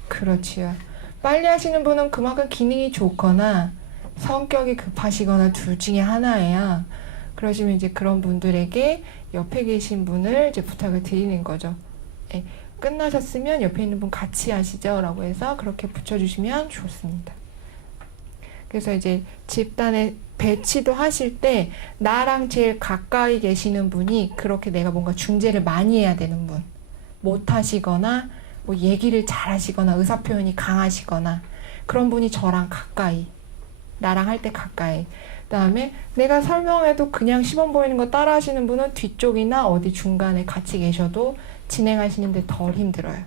그렇지요. 빨리 하시는 분은 그만큼 기능이 좋거나 성격이 급하시거나 둘 중에 하나예요. 그러시면 이제 그런 분들에게 옆에 계신 분을 이제 부탁을 드리는 거죠. 예, 끝나셨으면 옆에 있는 분 같이 하시죠 라고 해서 그렇게 붙여주시면 좋습니다. 그래서 이제 집단에 배치도 하실 때 나랑 제일 가까이 계시는 분이 그렇게 내가 뭔가 중재를 많이 해야 되는 분, 못 하시거나 뭐 얘기를 잘 하시거나 의사 표현이 강하시거나 그런 분이 저랑 가까이, 나랑 할 때 가까이. 그다음에 내가 설명해도 그냥 시범 보이는 거 따라 하시는 분은 뒤쪽이나 어디 중간에 같이 계셔도 진행하시는데 덜 힘들어요.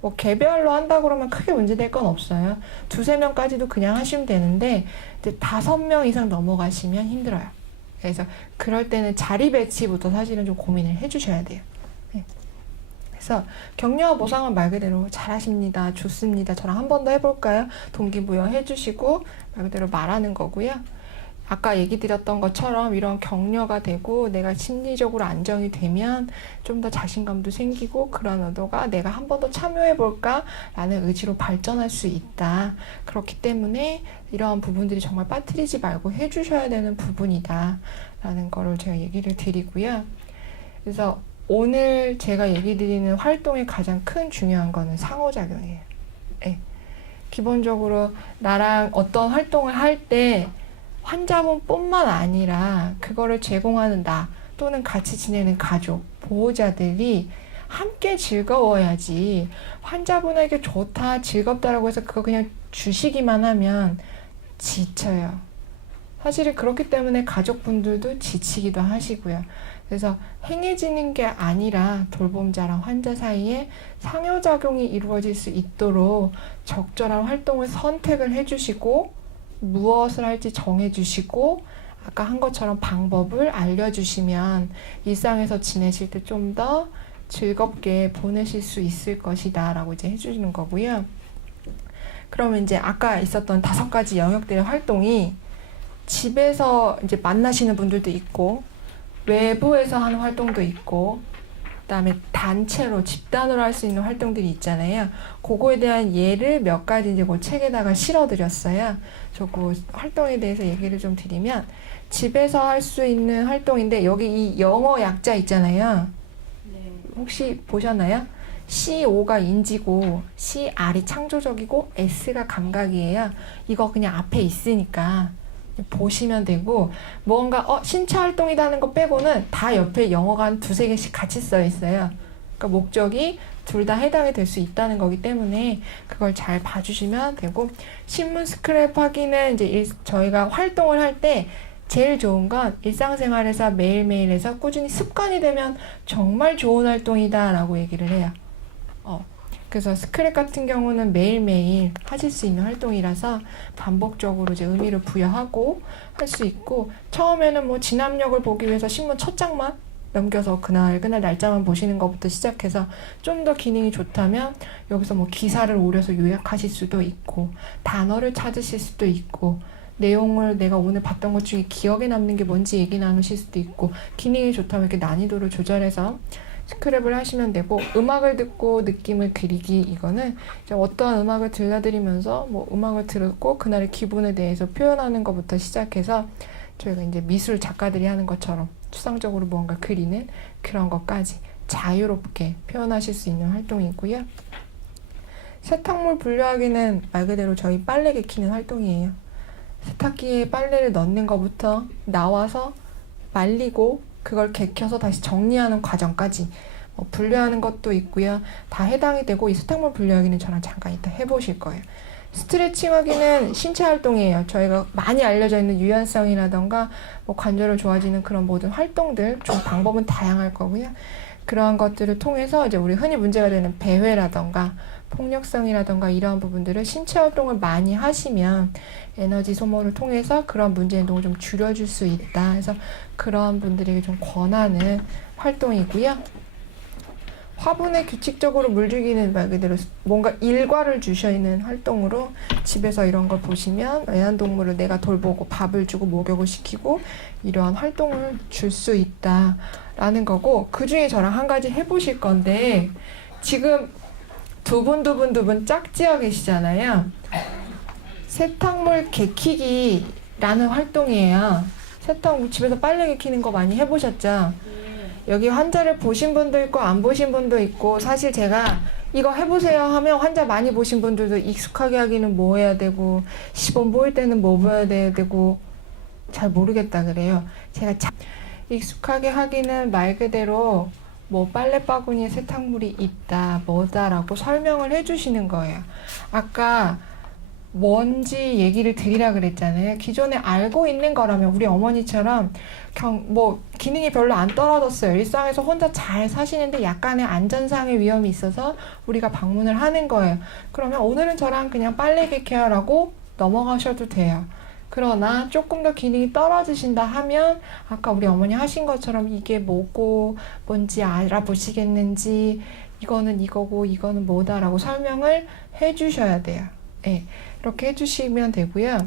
뭐 개별로 한다 그러면 크게 문제될 건 없어요. 2~3명까지도 그냥 하시면 되는데 이제 5명 이상 넘어가시면 힘들어요. 그래서 그럴 때는 자리 배치부터 사실은 좀 고민을 해주셔야 돼요. 네. 그래서 격려와 보상은 말 그대로 잘하십니다. 좋습니다. 저랑 한 번 더 해볼까요? 동기부여 해주시고 말 그대로 말하는 거고요. 아까 얘기 드렸던 것처럼 이런 격려가 되고 내가 심리적으로 안정이 되면 좀 더 자신감도 생기고 그런 의도가 내가 한 번 더 참여해볼까 라는 의지로 발전할 수 있다. 그렇기 때문에 이러한 부분들이 정말 빠뜨리지 말고 해주셔야 되는 부분이다 라는 거를 제가 얘기를 드리고요. 그래서 오늘 제가 얘기 드리는 활동의 가장 큰 중요한 거는 상호작용이에요. 네. 기본적으로 나랑 어떤 활동을 할 때 환자분뿐만 아니라 그거를 제공하는 나 또는 같이 지내는 가족, 보호자들이 함께 즐거워야지 환자분에게 좋다, 즐겁다라고 해서 그거 그냥 주시기만 하면 지쳐요. 사실은 그렇기 때문에 가족분들도 지치기도 하시고요. 그래서 행해지는 게 아니라 돌봄자랑 환자 사이에 상호작용이 이루어질 수 있도록 적절한 활동을 선택을 해주시고 무엇을 할지 정해주시고 아까 한 것처럼 방법을 알려주시면 일상에서 지내실 때 좀 더 즐겁게 보내실 수 있을 것이다 라고 이제 해주시는 거고요. 그러면 이제 아까 있었던 5가지 영역들의 활동이 집에서 이제 만나시는 분들도 있고 외부에서 하는 활동도 있고 그다음에 단체로 집단으로 할 수 있는 활동들이 있잖아요. 그거에 대한 예를 몇 가지 이제 그 책에다가 실어드렸어요. 저 그 활동에 대해서 얘기를 좀 드리면 집에서 할 수 있는 활동인데 여기 이 영어 약자 있잖아요. 네. 혹시 보셨나요? C5가 인지고 CR이 창조적이고 S가 감각이에요. 이거 그냥 앞에 있으니까 보시면 되고 뭔가 신체 활동이라는 거 빼고는 다 옆에 영어가 한 2~3개씩 같이 써 있어요. 그러니까 목적이 둘 다 해당이 될 수 있다는 거기 때문에 그걸 잘 봐주시면 되고 신문 스크랩 하기는 이제 저희가 활동을 할 때 제일 좋은 건 일상생활에서 매일매일 해서 꾸준히 습관이 되면 정말 좋은 활동이다 라고 얘기를 해요. 그래서 스크랩 같은 경우는 매일매일 하실 수 있는 활동이라서 반복적으로 이제 의미를 부여하고 할 수 있고 처음에는 뭐 진압력을 보기 위해서 신문 첫 장만 넘겨서 그날 날짜만 보시는 것부터 시작해서 좀 더 기능이 좋다면 여기서 뭐 기사를 오려서 요약하실 수도 있고 단어를 찾으실 수도 있고 내용을 내가 오늘 봤던 것 중에 기억에 남는 게 뭔지 얘기 나누실 수도 있고 기능이 좋다면 이렇게 난이도를 조절해서 스크랩을 하시면 되고 음악을 듣고 느낌을 그리기 이거는 이제 어떠한 음악을 들려드리면서 뭐 음악을 들었고 그날의 기분에 대해서 표현하는 것부터 시작해서 저희가 이제 미술 작가들이 하는 것처럼 추상적으로 무언가 그리는 그런 것까지 자유롭게 표현하실 수 있는 활동이고요. 세탁물 분류하기는 말 그대로 저희 빨래 개키는 활동이에요. 세탁기에 빨래를 넣는 것부터 나와서 말리고 그걸 개켜서 다시 정리하는 과정까지 분류하는 것도 있고요. 다 해당이 되고 이 세탁물 분류하기는 저랑 잠깐 이따 해보실 거예요. 스트레칭 하기는 신체 활동이에요. 저희가 많이 알려져 있는 유연성이라던가 뭐 관절을 좋아지는 그런 모든 활동들 좀 방법은 다양할 거고요. 그러한 것들을 통해서 이제 우리 흔히 문제가 되는 배회라던가 폭력성이라던가 이러한 부분들을 신체 활동을 많이 하시면 에너지 소모를 통해서 그런 문제 행동을 좀 줄여줄 수 있다. 그래서 그런 분들에게 좀 권하는 활동이고요. 화분에 규칙적으로 물 주기는 말 그대로 뭔가 일과를 주셔 있는 활동으로 집에서 이런 걸 보시면 애완동물을 내가 돌보고 밥을 주고 목욕을 시키고 이러한 활동을 줄 수 있다라는 거고 그 중에 저랑 한 가지 해보실 건데 지금 두 분 짝지어 계시잖아요. 세탁물 개키기라는 활동이에요. 세탁물 집에서 빨래 개키는 거 많이 해보셨죠? 여기 환자를 보신 분도 있고 안 보신 분도 있고 사실 제가 이거 해보세요 하면 환자 많이 보신 분들도 익숙하게 하기는 뭐 해야 되고 시범 보일 때는 뭐 보여야 되고 잘 모르겠다 그래요. 제가 익숙하게 하기는 말 그대로 뭐 빨래 바구니에 세탁물이 있다 뭐다라고 설명을 해주시는 거예요. 아까 뭔지 얘기를 드리라 그랬잖아요. 기존에 알고 있는 거라면 우리 어머니처럼 뭐 기능이 별로 안 떨어졌어요. 일상에서 혼자 잘 사시는데 약간의 안전상의 위험이 있어서 우리가 방문을 하는 거예요. 그러면 오늘은 저랑 그냥 빨래 개케어라고 넘어가셔도 돼요. 그러나 조금 더 기능이 떨어지신다 하면 아까 우리 어머니 하신 것처럼 이게 뭐고 뭔지 알아보시겠는지 이거는 이거고 이거는 뭐다라고 설명을 해주셔야 돼요. 네, 이렇게 해주시면 되고요.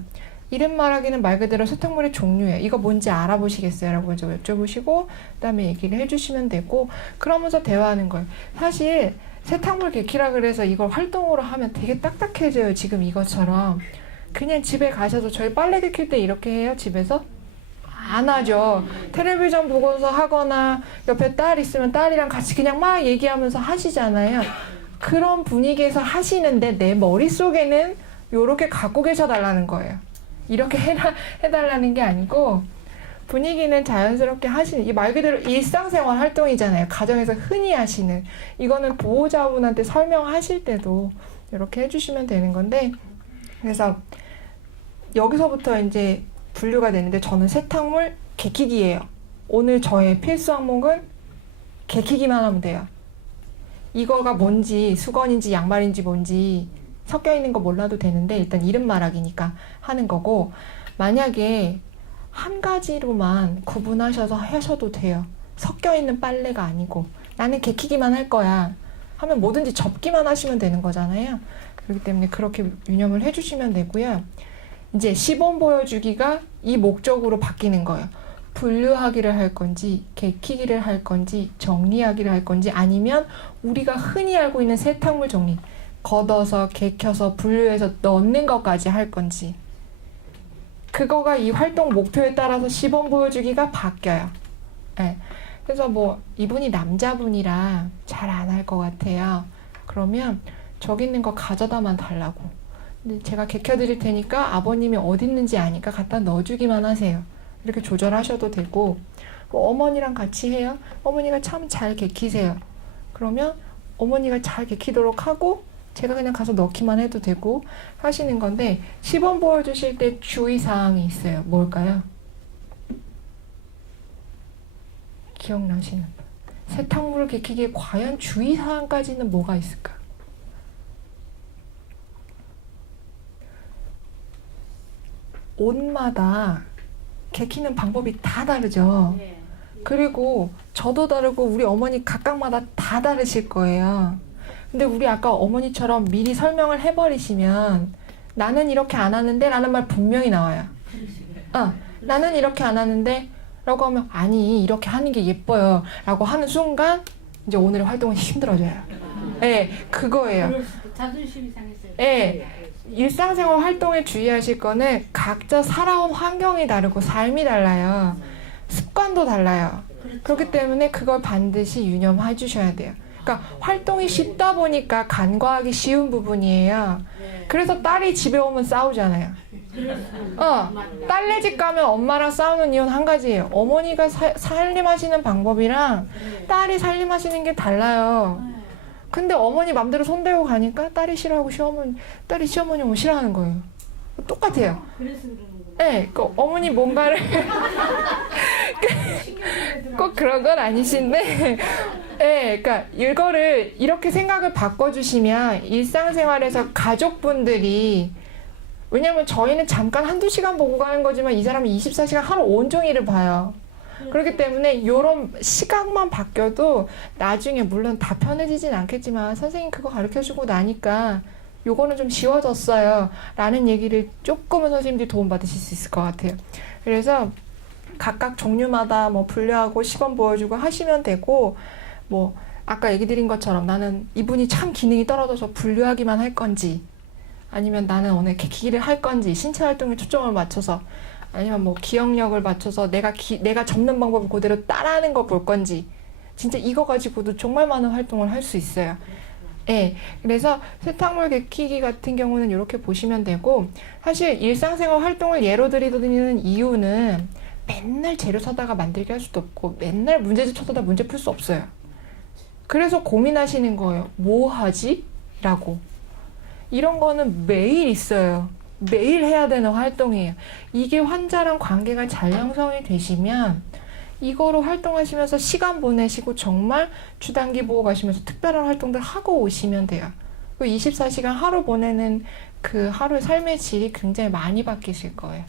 이름 말하기는 말 그대로 세탁물의 종류예요. 이거 뭔지 알아보시겠어요? 라고 여쭤보시고 그다음에 얘기를 해주시면 되고 그러면서 대화하는 거예요. 사실 세탁물 개키라 그래서 이걸 활동으로 하면 되게 딱딱해져요. 지금 이것처럼. 그냥 집에 가셔도 저희 빨래 개킬 때 이렇게 해요. 집에서? 안 하죠. 텔레비전 보고서 하거나 옆에 딸 있으면 딸이랑 같이 그냥 막 얘기하면서 하시잖아요. 그런 분위기에서 하시는데 내 머릿속에는 요렇게 갖고 계셔 달라는 거예요. 이렇게 해달라는 게 아니고 분위기는 자연스럽게 하시는 이 말 그대로 일상생활 활동이잖아요. 가정에서 흔히 하시는 이거는 보호자분한테 설명하실 때도 이렇게 해주시면 되는 건데 그래서 여기서부터 이제 분류가 되는데 저는 세탁물 개키기예요. 오늘 저의 필수 항목은 개키기만 하면 돼요. 이거가 뭔지 수건인지 양말인지 뭔지 섞여 있는 거 몰라도 되는데 일단 이름 말하기니까 하는 거고 만약에 한 가지로만 구분하셔서 하셔도 돼요. 섞여 있는 빨래가 아니고 나는 개키기만 할 거야 하면 뭐든지 접기만 하시면 되는 거잖아요. 그렇기 때문에 그렇게 유념을 해주시면 되고요. 이제 시범 보여주기가 이 목적으로 바뀌는 거예요. 분류하기를 할 건지 개키기를 할 건지 정리하기를 할 건지 아니면 우리가 흔히 알고 있는 세탁물 정리 걷어서 개켜서 분류해서 넣는 것까지 할 건지 그거가 이 활동 목표에 따라서 시범 보여주기가 바뀌어요. 네. 그래서 뭐 이분이 남자분이라 잘 안 할 것 같아요. 그러면 저기 있는 거 가져다만 달라고. 근데 제가 개켜드릴 테니까 아버님이 어디 있는지 아니까 갖다 넣어주기만 하세요. 이렇게 조절하셔도 되고 뭐 어머니랑 같이 해요. 어머니가 참 잘 개키세요. 그러면 어머니가 잘 개키도록 하고 제가 그냥 가서 넣기만 해도 되고 하시는 건데 시범 보여주실 때 주의사항이 있어요. 뭘까요? 기억나시는 분. 세탁물을 개키기에 과연 주의사항까지는 뭐가 있을까? 옷마다 개키는 방법이 다 다르죠. 그리고 저도 다르고 우리 어머니 각각마다 다 다르실 거예요. 근데 우리 아까 어머니처럼 미리 설명을 해버리시면 나는 이렇게 안 하는데 라는 말 분명히 나와요. 나는 이렇게 안 하는데 라고 하면 아니 이렇게 하는 게 예뻐요 라고 하는 순간 이제 오늘의 활동은 힘들어져요. 네, 그거예요. 자존심이 상했어요. 네, 일상생활 활동에 주의하실 거는 각자 살아온 환경이 다르고 삶이 달라요. 습관도 달라요. 그렇기 때문에 그걸 반드시 유념해 주셔야 돼요. 그러니까 활동이 쉽다 보니까 간과하기 쉬운 부분이에요. 그래서 딸이 집에 오면 싸우잖아요. 딸네 집 가면 엄마랑 싸우는 이유는 한 가지예요. 어머니가 살림하시는 방법이랑 딸이 살림하시는 게 달라요. 근데 어머니 맘대로 손대고 가니까 딸이 싫어하고 딸이 시어머니 오면 싫어하는 거예요. 똑같아요. 그래서 그러는구나. 네, 그 어머니 뭔가를 꼭 그런 건 아니신데, 네, 그러니까 이거를 이렇게 생각을 바꿔주시면 일상생활에서 가족분들이 왜냐면 저희는 잠깐 한두 시간 보고 가는 거지만 이 사람이 24시간 하루 온종일을 봐요. 그렇기 때문에 이런 시각만 바뀌어도 나중에 물론 다 편해지진 않겠지만 선생님 그거 가르쳐주고 나니까 요거는 좀 쉬워졌어요 라는 얘기를 조금은 선생님들이 도움받으실 수 있을 것 같아요. 그래서 각각 종류마다 뭐 분류하고 시범 보여주고 하시면 되고 뭐 아까 얘기 드린 것처럼 나는 이분이 참 기능이 떨어져서 분류하기만 할 건지 아니면 나는 오늘 개키기를 할 건지 신체 활동에 초점을 맞춰서 아니면 뭐 기억력을 맞춰서 내가 접는 방법을 그대로 따라하는 거 볼 건지 진짜 이거 가지고도 정말 많은 활동을 할 수 있어요. 네, 그래서 세탁물 개키기 같은 경우는 이렇게 보시면 되고, 사실 일상생활 활동을 예로 드리는 이유는 맨날 재료 사다가 만들게 할 수도 없고 맨날 문제집 쳐다다 문제 풀 수 없어요. 그래서 고민하시는 거예요. 뭐 하지? 라고. 이런 거는 매일 있어요. 매일 해야 되는 활동이에요. 이게 환자랑 관계가 잘 형성이 되시면 이거로 활동하시면서 시간 보내시고 정말 주단기 보호 가시면서 특별한 활동들 하고 오시면 돼요. 24시간 하루 보내는 그 하루의 삶의 질이 굉장히 많이 바뀌실 거예요.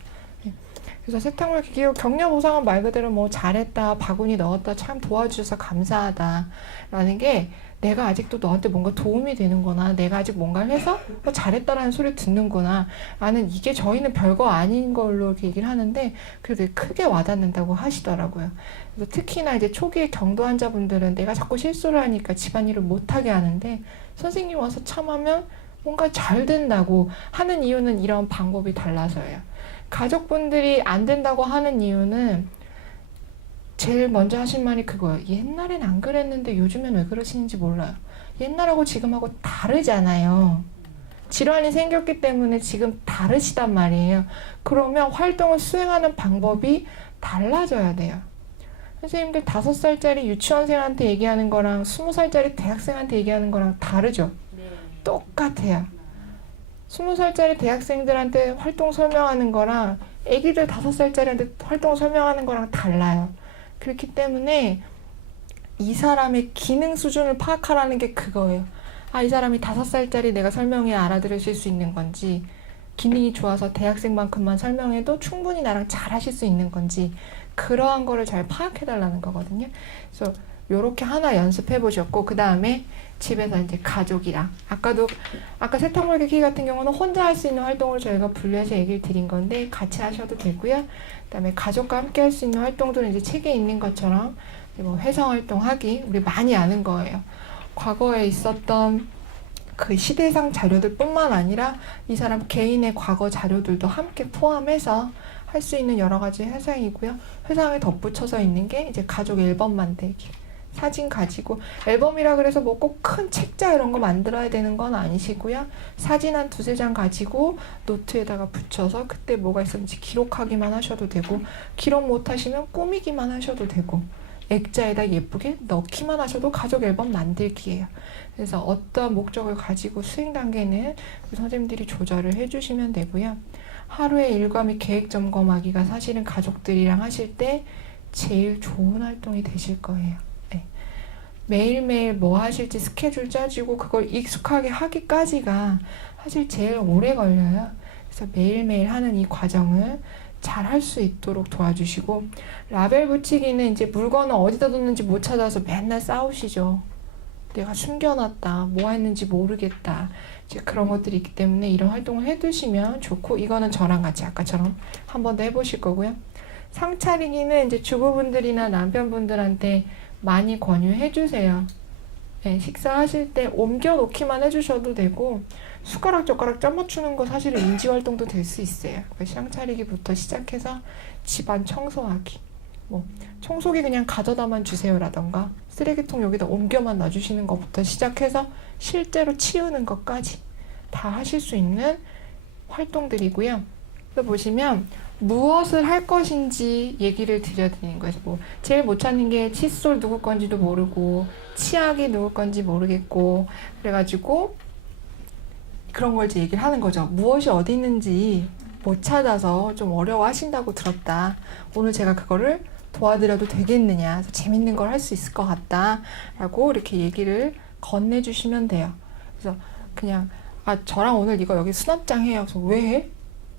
그래서 세탁물 기계 격려 보상은 말 그대로 뭐 잘했다, 바구니 넣었다, 참 도와주셔서 감사하다 라는 게 내가 아직도 너한테 뭔가 도움이 되는구나, 내가 아직 뭔가를 해서 잘했다라는 소리 듣는구나 라는, 이게 저희는 별거 아닌 걸로 이렇게 얘기를 하는데 그래도 크게 와닿는다고 하시더라고요. 그래서 특히나 이제 초기에 경도 환자분들은 내가 자꾸 실수를 하니까 집안일을 못하게 하는데 선생님 와서 참하면 뭔가 잘 된다고 하는 이유는 이런 방법이 달라서예요. 가족분들이 안 된다고 하는 이유는 제일 먼저 하신 말이 그거예요. 옛날엔 안 그랬는데 요즘엔 왜 그러시는지 몰라요. 옛날하고 지금하고 다르잖아요. 질환이 생겼기 때문에 지금 다르시단 말이에요. 그러면 활동을 수행하는 방법이 달라져야 돼요. 선생님들 5살짜리 유치원생한테 얘기하는 거랑 20살짜리 대학생한테 얘기하는 거랑 다르죠? 네. 똑같아요. 20살짜리 대학생들한테 활동 설명하는 거랑 애기들 5살짜리한테 활동 설명하는 거랑 달라요. 그렇기 때문에 이 사람의 기능 수준을 파악하라는 게 그거예요. 아, 이 사람이 5살짜리 내가 설명해 알아들으실 수 있는 건지, 기능이 좋아서 대학생만큼만 설명해도 충분히 나랑 잘 하실 수 있는 건지, 그러한 거를 잘 파악해 달라는 거거든요. 그래서 요렇게 하나 연습해 보셨고, 그 다음에 집에서 이제 가족이랑, 아까 세탁물 개키 같은 경우는 혼자 할 수 있는 활동을 저희가 분류해서 얘기를 드린 건데 같이 하셔도 되고요. 그 다음에 가족과 함께 할 수 있는 활동들은 이제 책에 있는 것처럼 뭐 회성 활동하기, 우리 많이 아는 거예요. 과거에 있었던 그 시대상 자료들 뿐만 아니라 이 사람 개인의 과거 자료들도 함께 포함해서 할 수 있는 여러 가지 회상이고요. 회상에 덧붙여서 있는 게 이제 가족 앨범 만들기. 사진 가지고, 앨범이라 그래서 뭐 꼭 큰 책자 이런 거 만들어야 되는 건 아니시고요. 사진 한 2-3장 가지고 노트에다가 붙여서 그때 뭐가 있었는지 기록하기만 하셔도 되고, 기록 못 하시면 꾸미기만 하셔도 되고, 액자에다 예쁘게 넣기만 하셔도 가족 앨범 만들기예요. 그래서 어떠한 목적을 가지고 수행 단계는 선생님들이 조절을 해주시면 되고요. 하루의 일과 및 계획 점검하기가 사실은 가족들이랑 하실 때 제일 좋은 활동이 되실 거예요. 네. 매일매일 뭐 하실지 스케줄 짜주고 그걸 익숙하게 하기까지가 사실 제일 오래 걸려요. 그래서 매일매일 하는 이 과정을 잘 할 수 있도록 도와주시고, 라벨 붙이기는 이제 물건을 어디다 뒀는지 못 찾아서 맨날 싸우시죠. 내가 숨겨놨다, 뭐 했는지 모르겠다, 이제 그런 것들이 있기 때문에 이런 활동을 해두시면 좋고, 이거는 저랑 같이 아까처럼 한 번 더 해보실 거고요. 상 차리기는 이제 주부분들이나 남편분들한테 많이 권유해주세요. 네, 식사하실 때 옮겨 놓기만 해주셔도 되고, 숟가락 젓가락 점 맞추는 거 사실은 인지활동도 될 수 있어요. 상 차리기부터 시작해서 집안 청소하기, 뭐 청소기 그냥 가져다만 주세요라던가, 쓰레기통 여기다 옮겨만 놔주시는 것부터 시작해서 실제로 치우는 것까지 다 하실 수 있는 활동들이고요. 또 보시면 무엇을 할 것인지 얘기를 드려드리는 거예요. 뭐 제일 못 찾는 게 칫솔 누구 건지도 모르고 치약이 누구 건지 모르겠고, 그래가지고 그런 걸 이제 얘기를 하는 거죠. 무엇이 어디 있는지 못 찾아서 좀 어려워하신다고 들었다. 오늘 제가 그거를 도와드려도 되겠느냐, 재밌는 걸 할 수 있을 것 같다 라고 이렇게 얘기를 건네주시면 돼요. 그래서 그냥 저랑 오늘 이거 여기 수납장 해요. 그래서 왜 해?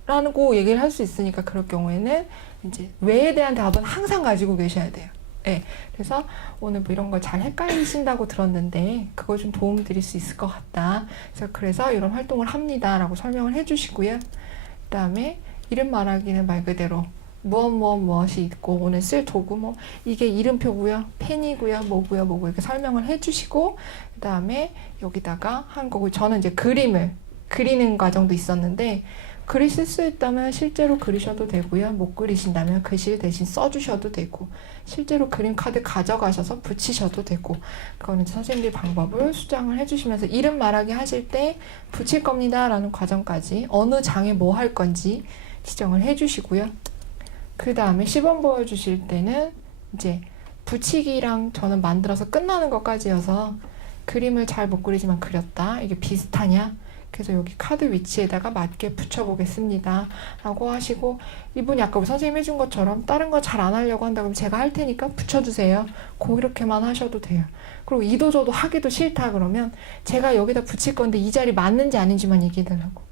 라고 얘기를 할 수 있으니까, 그럴 경우에는 이제 왜에 대한 답은 항상 가지고 계셔야 돼요. 네, 그래서 오늘 뭐 이런 걸 잘 헷갈리신다고 들었는데 그거 좀 도움 드릴 수 있을 것 같다. 그래서 이런 활동을 합니다 라고 설명을 해주시고요. 그 다음에 이름 말하기는 말 그대로 무엇이 있고, 오늘 쓸 도구 뭐 이게 이름표고요, 펜이고요, 뭐고요 이렇게 설명을 해주시고, 그 다음에 여기다가 한 거고, 저는 이제 그림을 그리는 과정도 있었는데 그리실 수 있다면 실제로 그리셔도 되고요. 못 그리신다면 글씨를 대신 써주셔도 되고, 실제로 그림 카드 가져가셔서 붙이셔도 되고, 그거는 선생님들이 방법을 수정을 해주시면서 이름 말하기 하실 때 붙일 겁니다 라는 과정까지 어느 장에 뭐 할 건지 지정을 해주시고요. 그 다음에 시범 보여주실 때는 이제 붙이기랑 저는 만들어서 끝나는 것까지여서 그림을 잘 못 그리지만 그렸다. 이게 비슷하냐? 그래서 여기 카드 위치에다가 맞게 붙여보겠습니다 라고 하시고, 이분이 아까 우리 선생님 해준 것처럼 다른 거 잘 안 하려고 한다 그러면 제가 할 테니까 붙여주세요. 그렇게만 하셔도 돼요. 그리고 이도저도 하기도 싫다 그러면 제가 여기다 붙일 건데 이 자리 맞는지 아닌지만 얘기해달라고,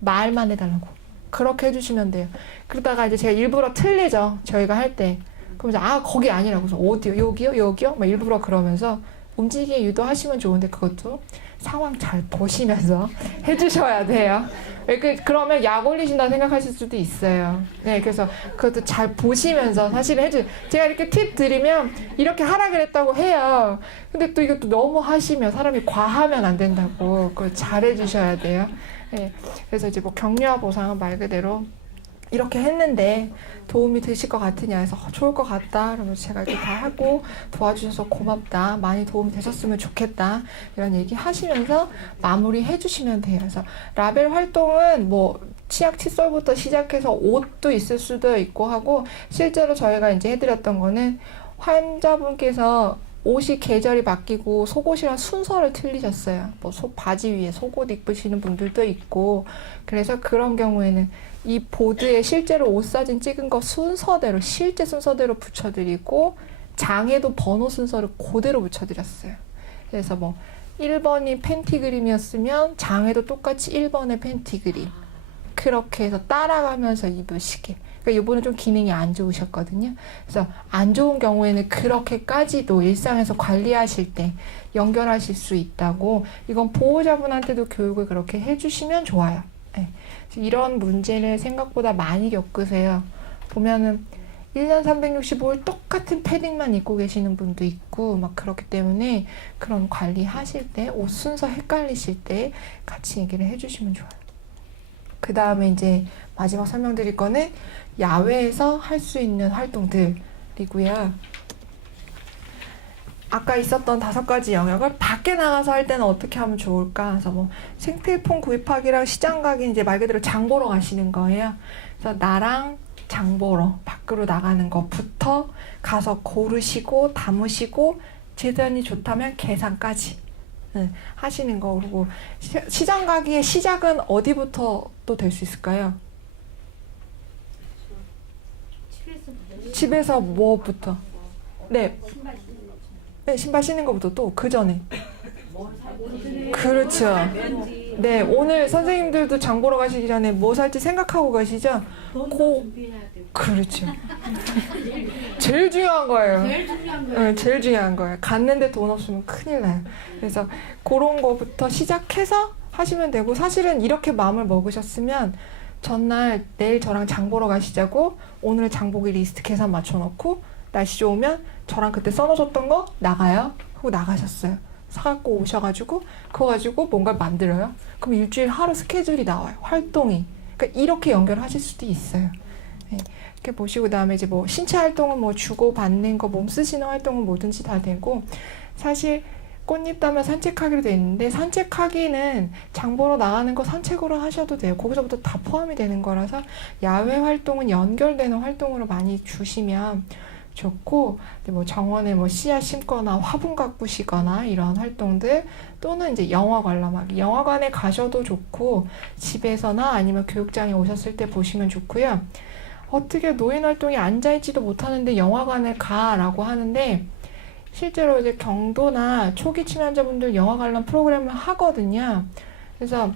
말만 해달라고, 그렇게 해주시면 돼요. 그러다가 이제 제가 일부러 틀리죠, 저희가 할 때. 그럼 이제 거기 아니라고. 그래서 어디요? 여기요? 여기요? 막 일부러 그러면서 움직이게 유도하시면 좋은데, 그것도 상황 잘 보시면서 해주셔야 돼요. 그러면 약 올리신다 생각하실 수도 있어요. 네, 그래서 그것도 잘 보시면서 사실은 제가 이렇게 팁 드리면 이렇게 하라 그랬다고 해요. 근데 또 이것도 너무 하시면 사람이 과하면 안 된다고, 그걸 잘 해주셔야 돼요. 네, 그래서 이제 뭐 격려와 보상은 말 그대로 이렇게 했는데 도움이 되실 것 같으냐 해서 좋을 것 같다 그러면 제가 이렇게 다 하고 도와주셔서 고맙다, 많이 도움이 되셨으면 좋겠다, 이런 얘기 하시면서 마무리 해주시면 돼요. 그래서 라벨 활동은 뭐 치약 칫솔부터 시작해서 옷도 있을 수도 있고 하고, 실제로 저희가 이제 해드렸던 거는 환자분께서 옷이 계절이 바뀌고 속옷이랑 순서를 틀리셨어요. 뭐 바지 위에 속옷 입으시는 분들도 있고, 그래서 그런 경우에는 이 보드에 실제로 옷 사진 찍은 거 순서대로, 실제 순서대로 붙여드리고, 장에도 번호 순서를 그대로 붙여드렸어요. 그래서 뭐 1번이 팬티 그림이었으면 장에도 똑같이 1번의 팬티 그림, 그렇게 해서 따라가면서 입으시게. 그러니까 이번에 좀 기능이 안 좋으셨거든요. 그래서 안 좋은 경우에는 그렇게까지도 일상에서 관리하실 때 연결하실 수 있다고, 이건 보호자분한테도 교육을 그렇게 해주시면 좋아요. 네. 이런 문제를 생각보다 많이 겪으세요. 보면은 1년 365일 똑같은 패딩만 입고 계시는 분도 있고 막 그렇기 때문에, 그런 관리하실 때 옷 순서 헷갈리실 때 같이 얘기를 해주시면 좋아요. 그 다음에 이제 마지막 설명드릴 거는 야외에서 할 수 있는 활동들이고요. 아까 있었던 5가지 영역을 밖에 나가서 할 때는 어떻게 하면 좋을까? 그래서 뭐 생필품 구입하기랑 시장 가기, 이제 말 그대로 장 보러 가시는 거예요. 그래서 나랑 장 보러 밖으로 나가는 것부터 가서 고르시고 담으시고, 재단이 좋다면 계산까지 하시는 거. 그리고 시장 가기의 시작은 어디부터 또 될 수 있을까요? 집에서 뭐부터? 네. 네, 신발 신는 것부터 또 그 전에. 그렇죠. 네, 오늘 선생님들도 장 보러 가시기 전에 뭐 살지 생각하고 가시죠? 그렇죠. 제일 중요한 거예요. 제일 중요한 거예요. 제일 중요한 거예요. 갔는데 돈 없으면 큰일 나요. 그래서 그런 거부터 시작해서 하시면 되고, 사실은 이렇게 마음을 먹으셨으면 전날 내일 저랑 장 보러 가시자고 오늘 장 보기 리스트 계산 맞춰놓고, 날씨 좋으면 저랑 그때 써놓으셨던 거 나가요 하고 나가셨어요. 사갖고 오셔가지고 그거 가지고 뭔가 만들어요. 그럼 일주일 하루 스케줄이 나와요, 활동이. 그러니까 이렇게 연결하실 수도 있어요. 네, 이렇게 보시고, 그다음에 이제 뭐 신체 활동은 뭐 주고 받는 거, 몸 쓰시는 활동은 뭐든지 다 되고, 사실 꽃잎 따면 산책하기로 돼 있는데, 산책하기는 장 보러 나가는 거 산책으로 하셔도 돼요. 거기서부터 다 포함이 되는 거라서 야외 활동은 연결되는 활동으로 많이 주시면 좋고, 뭐 정원에 뭐 씨앗 심거나 화분 가꾸시거나 이런 활동들, 또는 이제 영화 관람하기, 영화관에 가셔도 좋고 집에서나 아니면 교육장에 오셨을 때 보시면 좋고요. 어떻게 노인 활동이 앉아있지도 못하는데 영화관에 가라고 하는데, 실제로 이제 경도나 초기 치매환자분들 영화 관람 프로그램을 하거든요. 그래서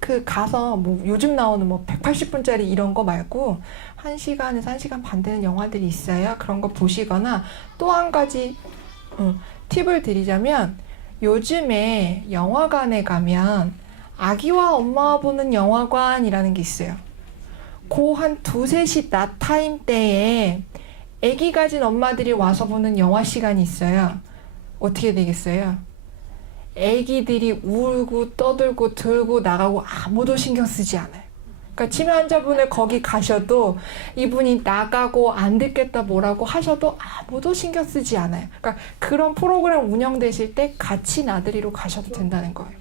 그 가서 뭐 요즘 나오는 뭐 180분짜리 이런 거 말고 1시간에서 1시간 반 되는 영화들이 있어요. 그런 거 보시거나, 또 한 가지 팁을 드리자면, 요즘에 영화관에 가면 아기와 엄마와 보는 영화관이라는 게 있어요. 그 한 2, 3시 낮 타임 때에 아기 가진 엄마들이 와서 보는 영화 시간이 있어요. 어떻게 되겠어요? 아기들이 울고 떠들고 들고 나가고 아무도 신경 쓰지 않아요. 그러니까 치매 환자분을 거기 가셔도 이분이 나가고 안 듣겠다 뭐라고 하셔도 아무도 신경 쓰지 않아요. 그러니까 그런 프로그램 운영되실 때 같이 나들이로 가셔도 된다는 거예요.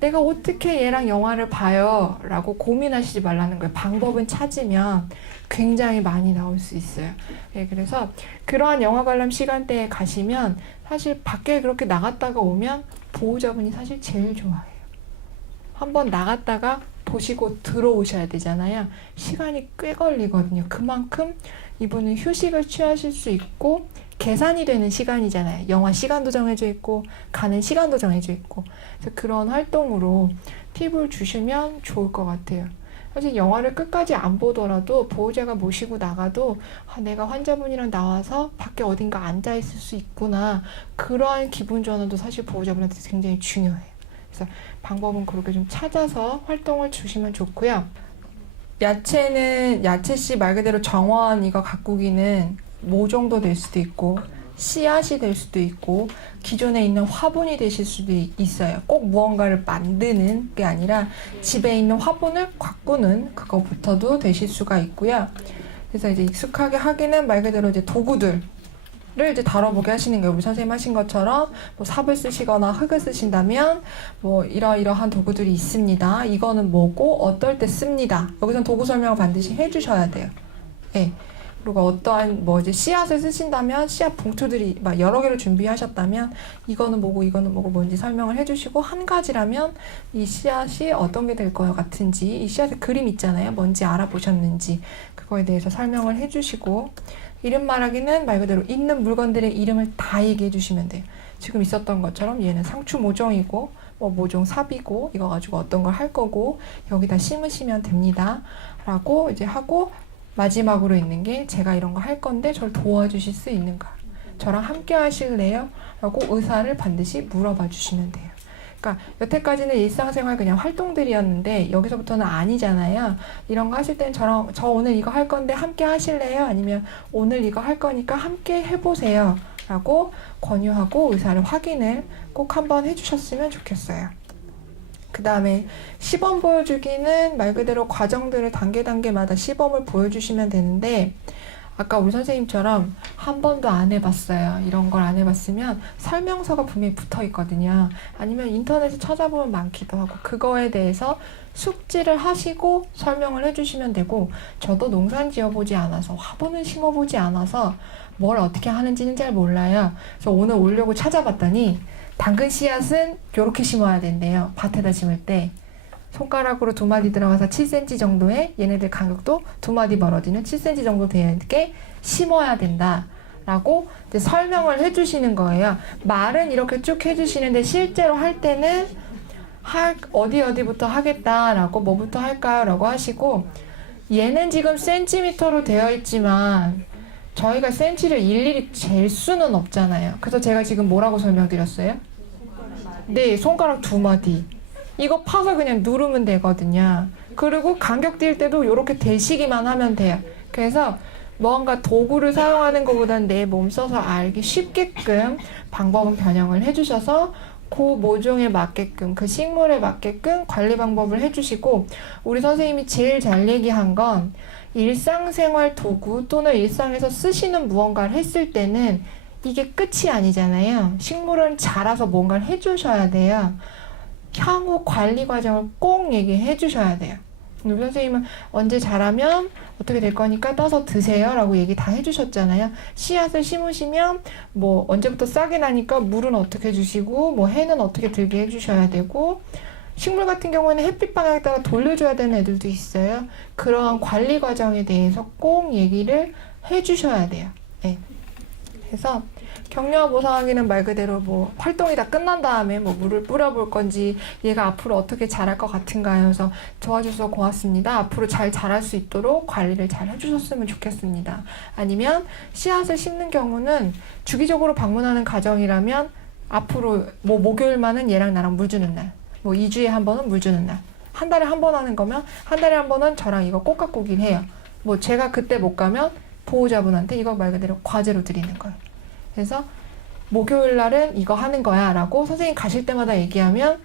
내가 어떻게 얘랑 영화를 봐요? 라고 고민하시지 말라는 거예요. 방법은 찾으면 굉장히 많이 나올 수 있어요. 예, 그래서 그러한 영화 관람 시간대에 가시면 사실 밖에 그렇게 나갔다가 오면 보호자분이 사실 제일 좋아해요. 한번 나갔다가 보시고 들어오셔야 되잖아요. 시간이 꽤 걸리거든요. 그만큼 이분은 휴식을 취하실 수 있고 계산이 되는 시간이잖아요. 영화 시간도 정해져 있고 가는 시간도 정해져 있고 그래서 그런 활동으로 팁을 주시면 좋을 것 같아요. 사실 영화를 끝까지 안 보더라도 보호자가 모시고 나가도 내가 환자분이랑 나와서 밖에 어딘가 앉아 있을 수 있구나. 그러한 기분 전환도 사실 보호자분한테 굉장히 중요해요. 그래서 방법은 그렇게 좀 찾아서 활동을 주시면 좋고요. 야채는 야채씨 말 그대로 정원 이거 가꾸기는 모종도 될 수도 있고 씨앗이 될 수도 있고 기존에 있는 화분이 되실 수도 있어요. 꼭 무언가를 만드는 게 아니라 집에 있는 화분을 가꾸는 그거부터도 되실 수가 있고요. 그래서 이제 익숙하게 하기는 말 그대로 이제 도구들을 이제 다뤄보게 하시는 거예요. 우리 선생님 하신 것처럼 뭐 삽을 쓰시거나 흙을 쓰신다면 뭐 이러이러한 도구들이 있습니다. 이거는 뭐고 어떨 때 씁니다. 여기선 도구 설명을 반드시 해주셔야 돼요. 네. 그리고 어떠한 뭐 이제 씨앗을 쓰신다면 씨앗 봉투들이 막 여러 개를 준비하셨다면 이거는 뭐고 이거는 뭐고 뭔지 설명을 해주시고 한 가지라면 이 씨앗이 어떤 게 될 것 같은지 이 씨앗의 그림 있잖아요. 뭔지 알아보셨는지 그거에 대해서 설명을 해주시고 이름 말하기는 말 그대로 있는 물건들의 이름을 다 얘기해 주시면 돼요. 지금 있었던 것처럼 얘는 상추 모종이고 뭐 모종 삽이고 이거 가지고 어떤 걸 할 거고 여기다 심으시면 됩니다. 라고 이제 하고 마지막으로 있는 게 제가 이런 거 할 건데 저를 도와주실 수 있는가? 저랑 함께 하실래요? 라고 의사를 반드시 물어봐 주시면 돼요. 그러니까 여태까지는 일상생활 그냥 활동들이었는데 여기서부터는 아니잖아요. 이런 거 하실 때는 저 오늘 이거 할 건데 함께 하실래요? 아니면 오늘 이거 할 거니까 함께 해보세요. 라고 권유하고 의사를 확인을 꼭 한번 해주셨으면 좋겠어요. 그 다음에 시범 보여주기는 말 그대로 과정들을 단계마다 시범을 보여주시면 되는데 아까 우리 선생님처럼 한 번도 안 해봤어요. 이런 걸 안 해봤으면 설명서가 분명히 붙어 있거든요. 아니면 인터넷에 찾아보면 많기도 하고 그거에 대해서 숙지를 하시고 설명을 해주시면 되고 저도 농사는 지어보지 않아서 화분은 심어보지 않아서 뭘 어떻게 하는지는 잘 몰라요. 그래서 오늘 오려고 찾아봤더니 당근 씨앗은 이렇게 심어야 된대요. 밭에다 심을 때 손가락으로 2마디 들어가서 7cm 정도의 얘네들 간격도 2마디 벌어지는 7cm 정도 되게 심어야 된다 라고 이제 설명을 해주시는 거예요. 말은 이렇게 쭉 해주시는데 실제로 할 때는 어디부터 하겠다라고 뭐부터 할까요? 라고 하시고 얘는 지금 센티미터로 되어 있지만 저희가 센치를 일일이 잴 수는 없잖아요. 그래서 제가 지금 뭐라고 설명드렸어요? 네, 손가락 2마디. 이거 파서 그냥 누르면 되거든요. 그리고 간격 뛸 때도 이렇게 대시기만 하면 돼요. 그래서 뭔가 도구를 사용하는 것보다는 내 몸 써서 알기 쉽게끔 방법은 변형을 해주셔서 그 모종에 맞게끔 그 식물에 맞게끔 관리 방법을 해주시고 우리 선생님이 제일 잘 얘기한 건 일상생활 도구 또는 일상에서 쓰시는 무언가를 했을 때는 이게 끝이 아니잖아요. 식물은 자라서 뭔가를 해주셔야 돼요. 향후 관리 과정을 꼭 얘기해 주셔야 돼요. 우리 선생님은 언제 자라면 어떻게 될 거니까 따서 드세요 라고 얘기 다 해주셨잖아요. 씨앗을 심으시면 뭐 언제부터 싹이 나니까 물은 어떻게 주시고 뭐 해는 어떻게 들게 해주셔야 되고 식물 같은 경우에는 햇빛 방향에 따라 돌려줘야 되는 애들도 있어요. 그러한 관리 과정에 대해서 꼭 얘기를 해주셔야 돼요. 네. 그래서 격려와 보상하기는 말 그대로 뭐 활동이 다 끝난 다음에 뭐 물을 뿌려볼 건지 얘가 앞으로 어떻게 자랄 것 같은가요? 그래서 도와주셔서 고맙습니다. 앞으로 잘 자랄 수 있도록 관리를 잘 해주셨으면 좋겠습니다. 아니면 씨앗을 심는 경우는 주기적으로 방문하는 가정이라면 앞으로 뭐 목요일만은 얘랑 나랑 물 주는 날, 뭐 2주에 한 번은 물 주는 날, 한 달에 한 번 하는 거면 한 달에 한 번은 저랑 이거 꼭 갖고 오긴 해요. 뭐 제가 그때 못 가면 보호자분한테 이거 말 그대로 과제로 드리는 거예요. 그래서 목요일 날은 이거 하는 거야 라고 선생님 가실 때마다 얘기하면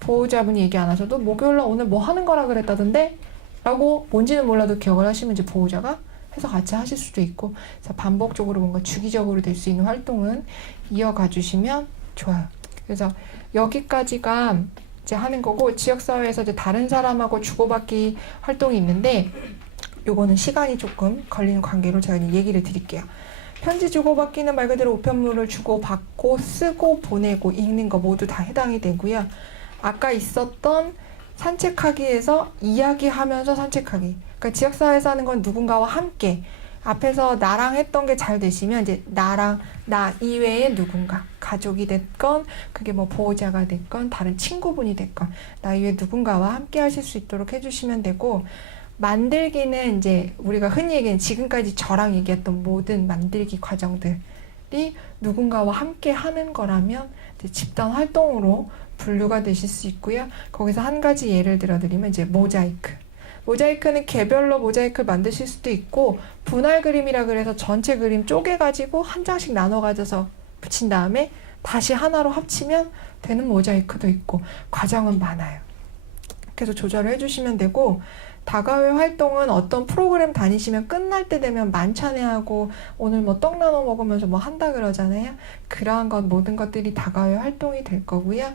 보호자분이 얘기 안 하셔도 목요일 날 오늘 뭐 하는 거라 그랬다던데 라고 뭔지는 몰라도 기억을 하시면 이제 보호자가 해서 같이 하실 수도 있고, 그래서 반복적으로 뭔가 주기적으로 될 수 있는 활동은 이어가 주시면 좋아요. 그래서 여기까지가 이제 하는 거고, 지역사회에서 이제 다른 사람하고 주고받기 활동이 있는데, 요거는 시간이 조금 걸리는 관계로 제가 이제 얘기를 드릴게요. 편지 주고받기는 말 그대로 우편물을 주고받고 쓰고 보내고 읽는 거 모두 다 해당이 되고요. 아까 있었던 산책하기에서 이야기하면서 산책하기. 그러니까 지역사회에서 하는 건 누군가와 함께, 앞에서 나랑 했던 게 잘 되시면 이제 나랑, 나 이외의 누군가, 가족이 됐건 그게 뭐 보호자가 됐건 다른 친구분이 됐건 나 이외의 누군가와 함께 하실 수 있도록 해주시면 되고, 만들기는 이제 우리가 흔히 얘기하는 지금까지 저랑 얘기했던 모든 만들기 과정들이 누군가와 함께 하는 거라면 이제 집단 활동으로 분류가 되실 수 있고요. 거기서 한 가지 예를 들어드리면 이제 모자이크. 모자이크는 개별로 모자이크를 만드실 수도 있고, 분할 그림이라 그래서 전체 그림 쪼개가지고 한 장씩 나눠 가져서 붙인 다음에 다시 하나로 합치면 되는 모자이크도 있고, 과정은 많아요. 그래서 조절을 해주시면 되고, 다가회 활동은 어떤 프로그램 다니시면 끝날 때 되면 만찬회하고 오늘 뭐 떡 나눠 먹으면서 뭐 한다 그러잖아요. 그러한 것 모든 것들이 다가회 활동이 될 거고요.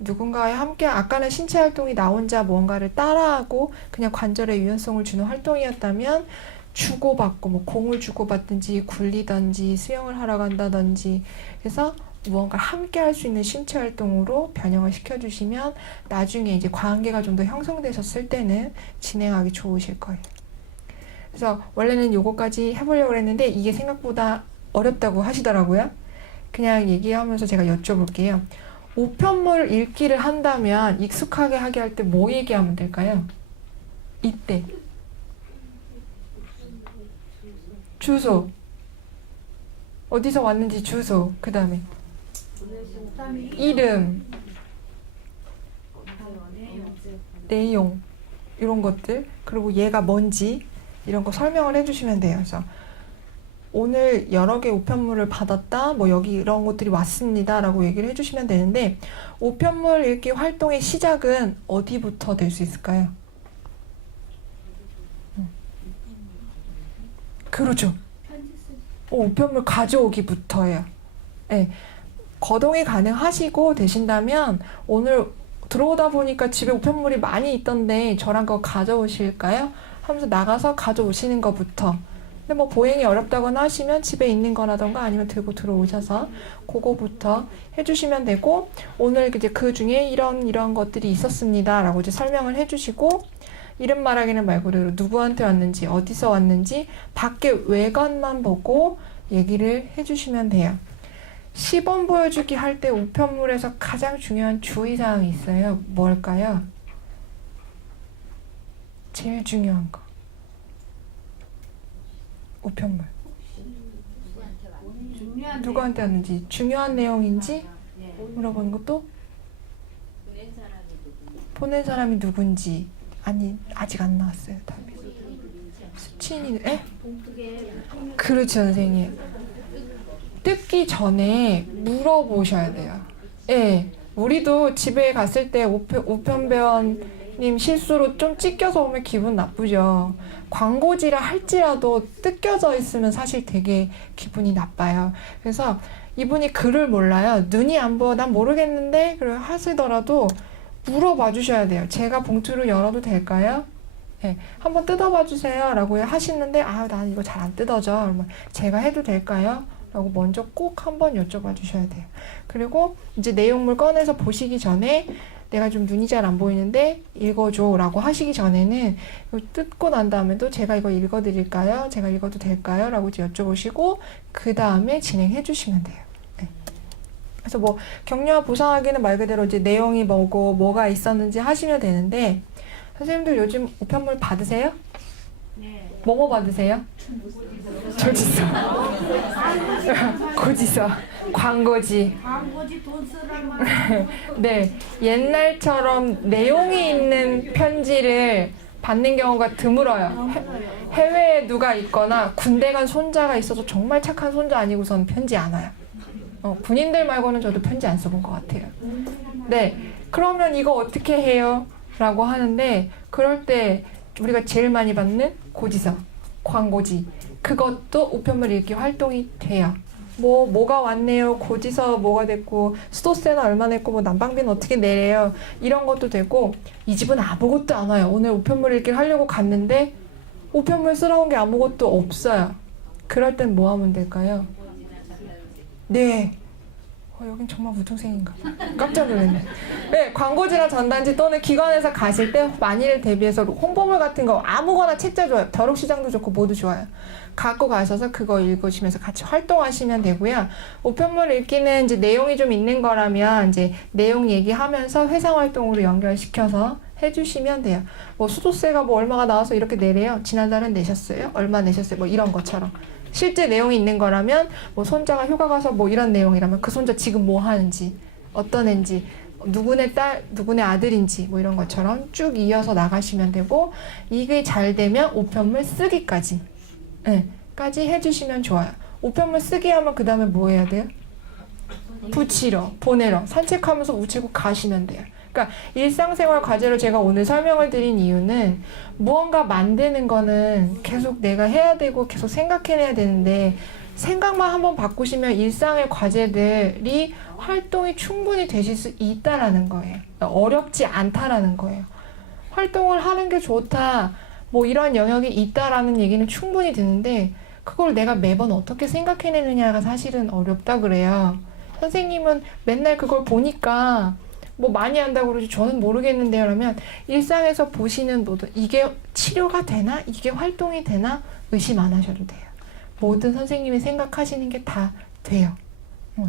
누군가와 함께, 아까는 신체 활동이 나 혼자 무언가를 따라하고 그냥 관절에 유연성을 주는 활동이었다면, 주고받고 뭐 공을 주고받든지 굴리든지 수영을 하러 간다든지 해서 무언가를 함께 할 수 있는 신체 활동으로 변형을 시켜주시면 나중에 이제 관계가 좀 더 형성되셨을 때는 진행하기 좋으실 거예요. 그래서 원래는 요거까지 해보려고 했는데 이게 생각보다 어렵다고 하시더라고요. 그냥 얘기하면서 제가 여쭤볼게요. 우편물 읽기를 한다면 익숙하게 하게 할 때 뭐 얘기하면 될까요? 이때 주소, 어디서 왔는지 주소, 그 다음에 이름, 내용, 이런 것들, 그리고 얘가 뭔지 이런 거 설명을 해주시면 돼요. 그래서 오늘 여러 개 우편물을 받았다, 뭐 여기 이런 것들이 왔습니다 라고 얘기를 해주시면 되는데, 우편물 읽기 활동의 시작은 어디부터 될 수 있을까요? 그렇죠. 우편물 가져오기부터예요. 네. 거동이 가능하시고 되신다면 오늘 들어오다 보니까 집에 우편물이 많이 있던데 저랑 그거 가져오실까요? 하면서 나가서 가져오시는 것부터. 근데 뭐 보행이 어렵다거나 하시면 집에 있는 거라던가 아니면 들고 들어오셔서 그거부터 해주시면 되고, 오늘 이제 그 중에 이런 것들이 있었습니다 라고 이제 설명을 해주시고, 이름 말하기는 말 그대로 누구한테 왔는지 어디서 왔는지 밖에 외관만 보고 얘기를 해주시면 돼요. 시범 보여주기 할 때 우편물에서 가장 중요한 주의사항이 있어요. 뭘까요? 제일 중요한 거. 우편물. 누구한테 왔는지, 중요한 내용인지 물어보는 것도, 보낸 사람이 누군지. 아니, 아직 안 나왔어요, 답이. 수친이, 에? 그렇죠, 선생님. 뜯기 전에 물어보셔야 돼요. 예. 우리도 집에 갔을 때 우편배원님 실수로 좀 찢겨서 오면 기분 나쁘죠. 광고지라 할지라도 뜯겨져 있으면 사실 되게 기분이 나빠요. 그래서 이분이 글을 몰라요. 눈이 안 보여. 난 모르겠는데. 그리고 하시더라도 물어봐 주셔야 돼요. 제가 봉투를 열어도 될까요? 네, 한번 뜯어봐 주세요 라고 하시는데, 난 이거 잘 안 뜯어져. 그러면 제가 해도 될까요? 라고 먼저 꼭 한번 여쭤봐 주셔야 돼요. 그리고 이제 내용물 꺼내서 보시기 전에 내가 좀 눈이 잘 안 보이는데 읽어줘 라고 하시기 전에는 뜯고 난 다음에도 제가 이거 읽어드릴까요? 제가 읽어도 될까요? 라고 이제 여쭤보시고 그 다음에 진행해 주시면 돼요. 네. 그래서 뭐 격려와 보상하기는 말 그대로 이제 내용이 뭐고 뭐가 있었는지 하시면 되는데, 선생님들 요즘 우편물 받으세요? 네. 뭐뭐 받으세요? 조지서, 고지서, 광고지. 광고지 돈 쓰라면 네, 옛날처럼 내용이 있는 편지를 받는 경우가 드물어요. 해외에 누가 있거나 군대 간 손자가 있어서 정말 착한 손자 아니고선 편지 안 와요. 군인들 말고는 저도 편지 안 써본 것 같아요. 네, 그러면 이거 어떻게 해요? 라고 하는데, 그럴 때 우리가 제일 많이 받는 고지서, 광고지, 그것도 우편물 읽기 활동이 돼요. 뭐가 왔네요. 고지서 뭐가 됐고, 수도세는 얼마 냈고, 뭐 난방비는 어떻게 내래요. 이런 것도 되고, 이 집은 아무것도 안 와요. 오늘 우편물 읽기를 하려고 갔는데, 우편물 쓰러운 게 아무것도 없어요. 그럴 땐 뭐 하면 될까요? 네. 여긴 정말 무등생인가? 깜짝 놀랐네. 네, 광고지나 전단지 또는 기관에서 가실 때 만일을 대비해서 홍보물 같은 거 아무거나 책자 좋아요. 벼룩시장도 좋고 모두 좋아요. 갖고 가셔서 그거 읽으시면서 같이 활동하시면 되고요. 우편물 읽기는 이제 내용이 좀 있는 거라면 이제 내용 얘기하면서 회상 활동으로 연결시켜서 해주시면 돼요. 뭐 수도세가 뭐 얼마가 나와서 이렇게 내래요. 지난달은 내셨어요? 얼마 내셨어요? 뭐 이런 것처럼. 실제 내용이 있는 거라면 뭐 손자가 휴가 가서 뭐 이런 내용이라면 그 손자 지금 뭐 하는지 어떤 애인지 누구네 딸 누구네 아들인지 뭐 이런 것처럼 쭉 이어서 나가시면 되고 이게 잘 되면 우편물 쓰기까지 까지 해주시면 좋아요. 우편물 쓰기 하면 그 다음에 뭐 해야 돼요? 붙이러 보내러 산책하면서 우체국 가시면 돼요. 그러니까 일상생활 과제로 제가 오늘 설명을 드린 이유는 무언가 만드는 거는 계속 내가 해야 되고 계속 생각해내야 되는데 생각만 한번 바꾸시면 일상의 과제들이 활동이 충분히 되실 수 있다라는 거예요. 어렵지 않다라는 거예요. 활동을 하는 게 좋다, 뭐 이런 영역이 있다라는 얘기는 충분히 드는데 그걸 내가 매번 어떻게 생각해내느냐가 사실은 어렵다 그래요. 선생님은 맨날 그걸 보니까 뭐 많이 한다고 그러지 저는 모르겠는데요. 라면 일상에서 보시는 모든 이게 치료가 되나? 이게 활동이 되나? 의심 안 하셔도 돼요. 모든 선생님이 생각하시는 게 다 돼요.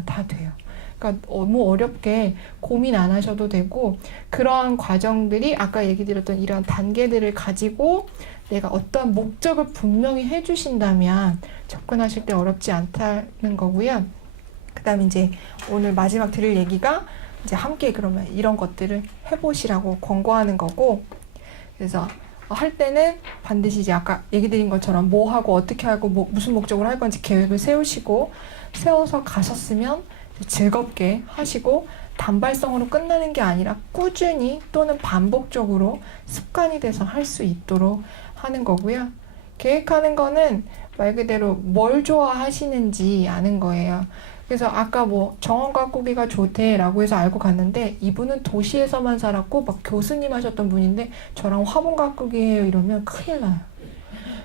다 돼요. 그러니까 너무 어렵게 고민 안 하셔도 되고 그런 과정들이 아까 얘기 드렸던 이런 단계들을 가지고 내가 어떤 목적을 분명히 해주신다면 접근하실 때 어렵지 않다는 거고요. 그 다음에 이제 오늘 마지막 드릴 얘기가 이제 함께 그러면 이런 것들을 해보시라고 권고하는 거고 그래서 할 때는 반드시 이제 아까 얘기 드린 것처럼 뭐 하고 어떻게 하고 뭐 무슨 목적으로 할 건지 계획을 세우시고 세워서 가셨으면 즐겁게 하시고 단발성으로 끝나는 게 아니라 꾸준히 또는 반복적으로 습관이 돼서 할 수 있도록 하는 거고요. 계획하는 거는 말 그대로 뭘 좋아하시는지 아는 거예요. 그래서 아까 뭐 정원 가꾸기가 좋대라고 해서 알고 갔는데 이분은 도시에서만 살았고 막 교수님 하셨던 분인데 저랑 화분 가꾸기 해요 이러면 큰일 나요.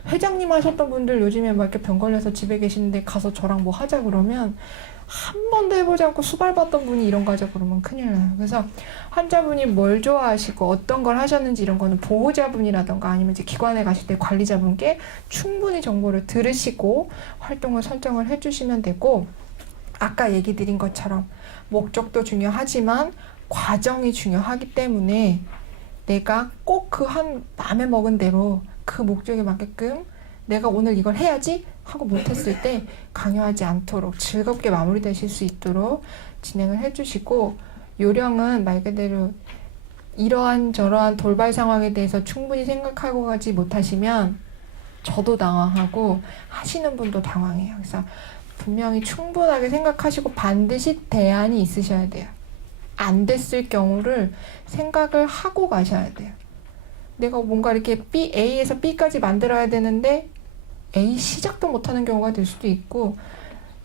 회장님 하셨던 분들 요즘에 막 이렇게 병 걸려서 집에 계시는데 가서 저랑 뭐 하자 그러면 한 번도 해보지 않고 수발받던 분이 이런 거 하자 그러면 큰일 나요. 그래서 환자분이 뭘 좋아하시고 어떤 걸 하셨는지 이런 거는 보호자분이라던가 아니면 이제 기관에 가실 때 관리자분께 충분히 정보를 들으시고 활동을 설정을 해주시면 되고 아까 얘기 드린 것처럼 목적도 중요하지만 과정이 중요하기 때문에 내가 꼭 그 한 마음에 먹은 대로 그 목적에 맞게끔 내가 오늘 이걸 해야지 하고 못했을 때 강요하지 않도록 즐겁게 마무리되실 수 있도록 진행을 해주시고 요령은 말 그대로 이러한 저러한 돌발 상황에 대해서 충분히 생각하고 가지 못하시면 저도 당황하고 하시는 분도 당황해요. 그래서 분명히 충분하게 생각하시고 반드시 대안이 있으셔야 돼요. 안 됐을 경우를 생각을 하고 가셔야 돼요. 내가 뭔가 이렇게 A에서 B까지 만들어야 되는데 A 시작도 못하는 경우가 될 수도 있고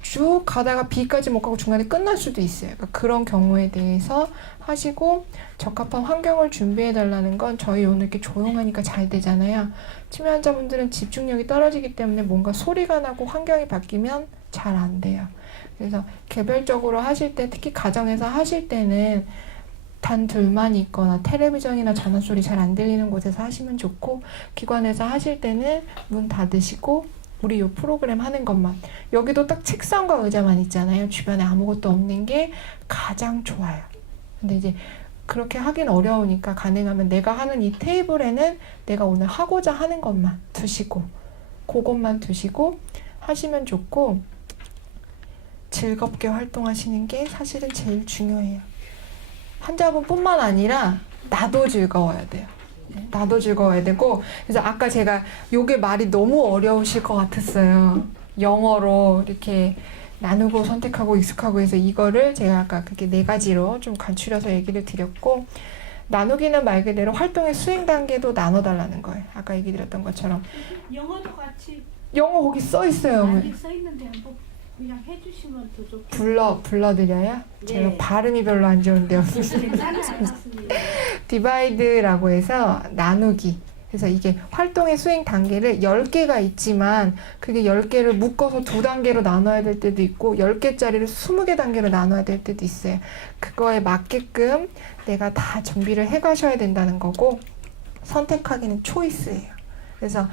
쭉 가다가 B까지 못 가고 중간에 끝날 수도 있어요. 그러니까 그런 경우에 대해서 하시고 적합한 환경을 준비해 달라는 건 저희 오늘 이렇게 조용하니까 잘 되잖아요. 치매 환자분들은 집중력이 떨어지기 때문에 뭔가 소리가 나고 환경이 바뀌면 잘 안 돼요. 그래서 개별적으로 하실 때 특히 가정에서 하실 때는 단 둘만 있거나 텔레비전이나 전화 소리 잘 안 들리는 곳에서 하시면 좋고 기관에서 하실 때는 문 닫으시고 우리 요 프로그램 하는 것만 여기도 딱 책상과 의자만 있잖아요. 주변에 아무것도 없는 게 가장 좋아요. 근데 이제 그렇게 하긴 어려우니까 가능하면 내가 하는 이 테이블에는 내가 오늘 하고자 하는 것만 두시고 그것만 두시고 하시면 좋고 즐겁게 활동하시는 게 사실은 제일 중요해요. 환자분뿐만 아니라 나도 즐거워야 돼요. 나도 즐거워야 되고 그래서 아까 제가 요게 말이 너무 어려우실 것 같았어요. 영어로 이렇게 나누고 선택하고 익숙하고 해서 이거를 제가 아까 그렇게 4가지로 좀 간추려서 얘기를 드렸고 나누기는 말 그대로 활동의 수행 단계도 나눠달라는 거예요. 아까 얘기 드렸던 것처럼. 영어도 같이 영어 거기 써 있어요. 많이 써 있는데 한번 그냥 해주시면 더 좋고. 불러드려요? 제가 네. 발음이 별로 안 좋은데요. 괜찮아요. 알겠습니다. 디바이드라고 해서 나누기. 그래서 이게 활동의 수행 단계를 10개가 있지만 그게 10개를 묶어서 2단계로 나눠야 될 때도 있고 10개짜리를 20개 단계로 나눠야 될 때도 있어요. 그거에 맞게끔 내가 다 준비를 해 가셔야 된다는 거고 선택하기는 초이스예요. 그래서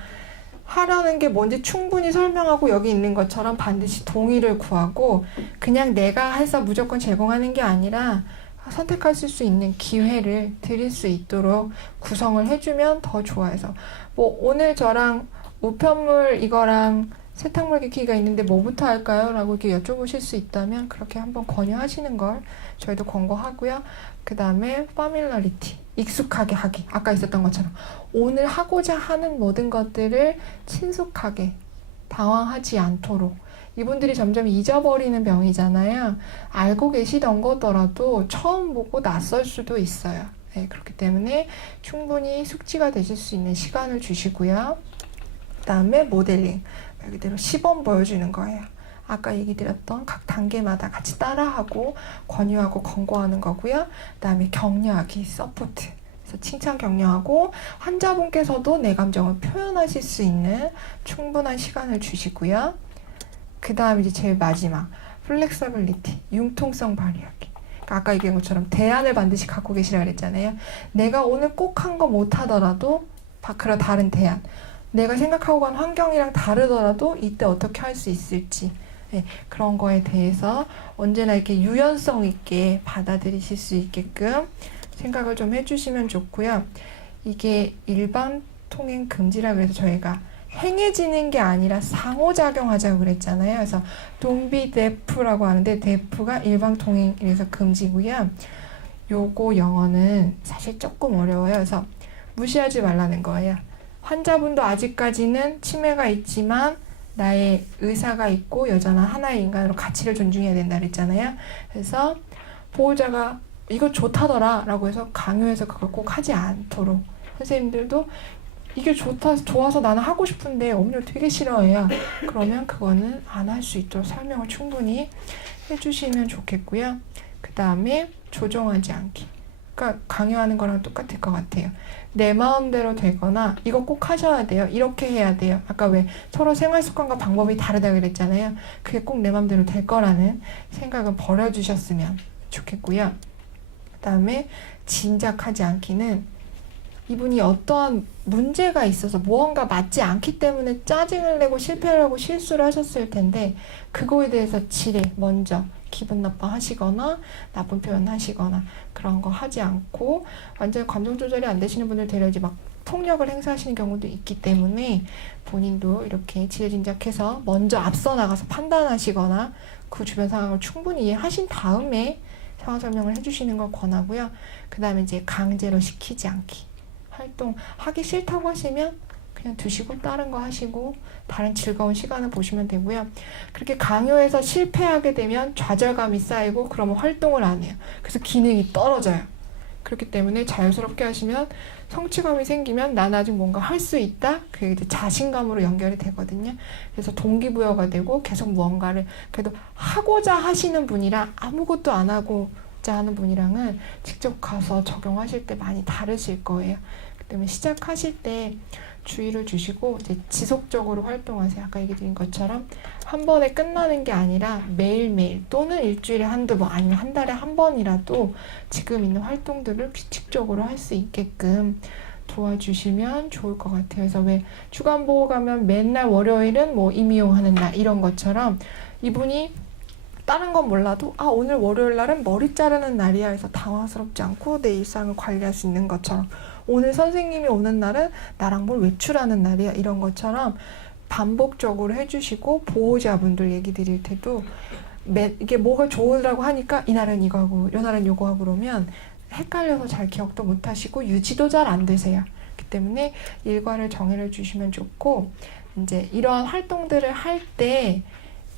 하라는 게 뭔지 충분히 설명하고 여기 있는 것처럼 반드시 동의를 구하고 그냥 내가 해서 무조건 제공하는 게 아니라 선택하실 수 있는 기회를 드릴 수 있도록 구성을 해주면 더 좋아해서 뭐 오늘 저랑 우편물 이거랑 세탁물 기기가 있는데 뭐부터 할까요? 라고 이렇게 여쭤보실 수 있다면 그렇게 한번 권유하시는 걸 저희도 권고하고요. 그 다음에 파밀러리티 익숙하게 하기 아까 있었던 것처럼 오늘 하고자 하는 모든 것들을 친숙하게 당황하지 않도록 이분들이 점점 잊어버리는 병이잖아요. 알고 계시던 거더라도 처음 보고 낯설 수도 있어요. 네, 그렇기 때문에 충분히 숙지가 되실 수 있는 시간을 주시고요. 그 다음에 모델링 말 그대로 시범 보여주는 거예요. 아까 얘기 드렸던 각 단계마다 같이 따라하고 권유하고 권고하는 거고요. 그 다음에 격려하기, 서포트. 그래서 칭찬 격려하고 환자분께서도 내 감정을 표현하실 수 있는 충분한 시간을 주시고요. 그 다음 이제 제일 마지막 플렉서빌리티, 융통성 발휘하기. 그러니까 아까 얘기한 것처럼 대안을 반드시 갖고 계시라 그랬잖아요. 내가 오늘 꼭 한 거 못하더라도 그런 다른 대안. 내가 생각하고 간 환경이랑 다르더라도 이때 어떻게 할 수 있을지. 네, 그런 거에 대해서 언제나 이렇게 유연성 있게 받아들이실 수 있게끔 생각을 좀 해주시면 좋고요. 이게 일반 통행 금지라 그래서 저희가 행해지는 게 아니라 상호작용하자고 그랬잖아요. 그래서 don't be deaf라고 하는데 deaf가 일반 통행에서 금지고요. 요거 영어는 사실 조금 어려워요. 그래서 무시하지 말라는 거예요. 환자분도 아직까지는 치매가 있지만 나의 의사가 있고 여전한 하나의 인간으로 가치를 존중해야 된다 그랬잖아요. 그래서 보호자가 이거 좋다더라 라고 해서 강요해서 그걸 꼭 하지 않도록 선생님들도 이게 좋아서 나는 하고 싶은데 어머니가 되게 싫어해요. 그러면 그거는 안 할 수 있도록 설명을 충분히 해주시면 좋겠고요. 그 다음에 조종하지 않기. 그러니까 강요하는 거랑 똑같을 것 같아요. 내 마음대로 되거나 이거 꼭 하셔야 돼요. 이렇게 해야 돼요. 아까 왜 서로 생활 습관과 방법이 다르다 그랬잖아요. 그게 꼭 내 마음대로 될 거라는 생각은 버려주셨으면 좋겠고요. 그 다음에 짐작하지 않기는 이분이 어떠한 문제가 있어서 무언가 맞지 않기 때문에 짜증을 내고 실패를 하고 실수를 하셨을 텐데 그거에 대해서 지레 먼저 기분 나빠하시거나 나쁜 표현 하시거나 그런 거 하지 않고 완전 감정 조절이 안 되시는 분들 되려 이제 막 폭력을 행사하시는 경우도 있기 때문에 본인도 이렇게 지레짐작해서 먼저 앞서 나가서 판단하시거나 그 주변 상황을 충분히 이해하신 다음에 상황 설명을 해주시는 걸 권하고요. 그 다음에 이제 강제로 시키지 않기. 활동하기 싫다고 하시면 그냥 두시고 다른 거 하시고 다른 즐거운 시간을 보시면 되고요. 그렇게 강요해서 실패하게 되면 좌절감이 쌓이고 그러면 활동을 안 해요. 그래서 기능이 떨어져요. 그렇기 때문에 자연스럽게 하시면 성취감이 생기면 난 아직 뭔가 할 수 있다? 그게 이제 자신감으로 연결이 되거든요. 그래서 동기부여가 되고 계속 무언가를 그래도 하고자 하시는 분이랑 아무것도 안 하고자 하는 분이랑은 직접 가서 적용하실 때 많이 다르실 거예요. 그 때문에 시작하실 때 주의를 주시고 이제 지속적으로 활동하세요. 아까 얘기 드린 것처럼 한 번에 끝나는 게 아니라 매일매일 또는 일주일에 한두 번 아니면 한 달에 한 번이라도 지금 있는 활동들을 규칙적으로 할 수 있게끔 도와주시면 좋을 것 같아요. 그래서 왜 주간보호 가면 맨날 월요일은 뭐 임의용하는 날 이런 것처럼 이분이 다른 건 몰라도 아 오늘 월요일 날은 머리 자르는 날이야 해서 당황스럽지 않고 내 일상을 관리할 수 있는 것처럼 오늘 선생님이 오는 날은 나랑 뭘 외출하는 날이야 이런 것처럼 반복적으로 해주시고 보호자분들 얘기 드릴 때도 이게 뭐가 좋으라고 하니까 이날은 이거 하고 이날은 요거 하고 그러면 헷갈려서 잘 기억도 못 하시고 유지도 잘 안 되세요. 그렇기 때문에 일과를 정해를 주시면 좋고 이제 이러한 활동들을 할 때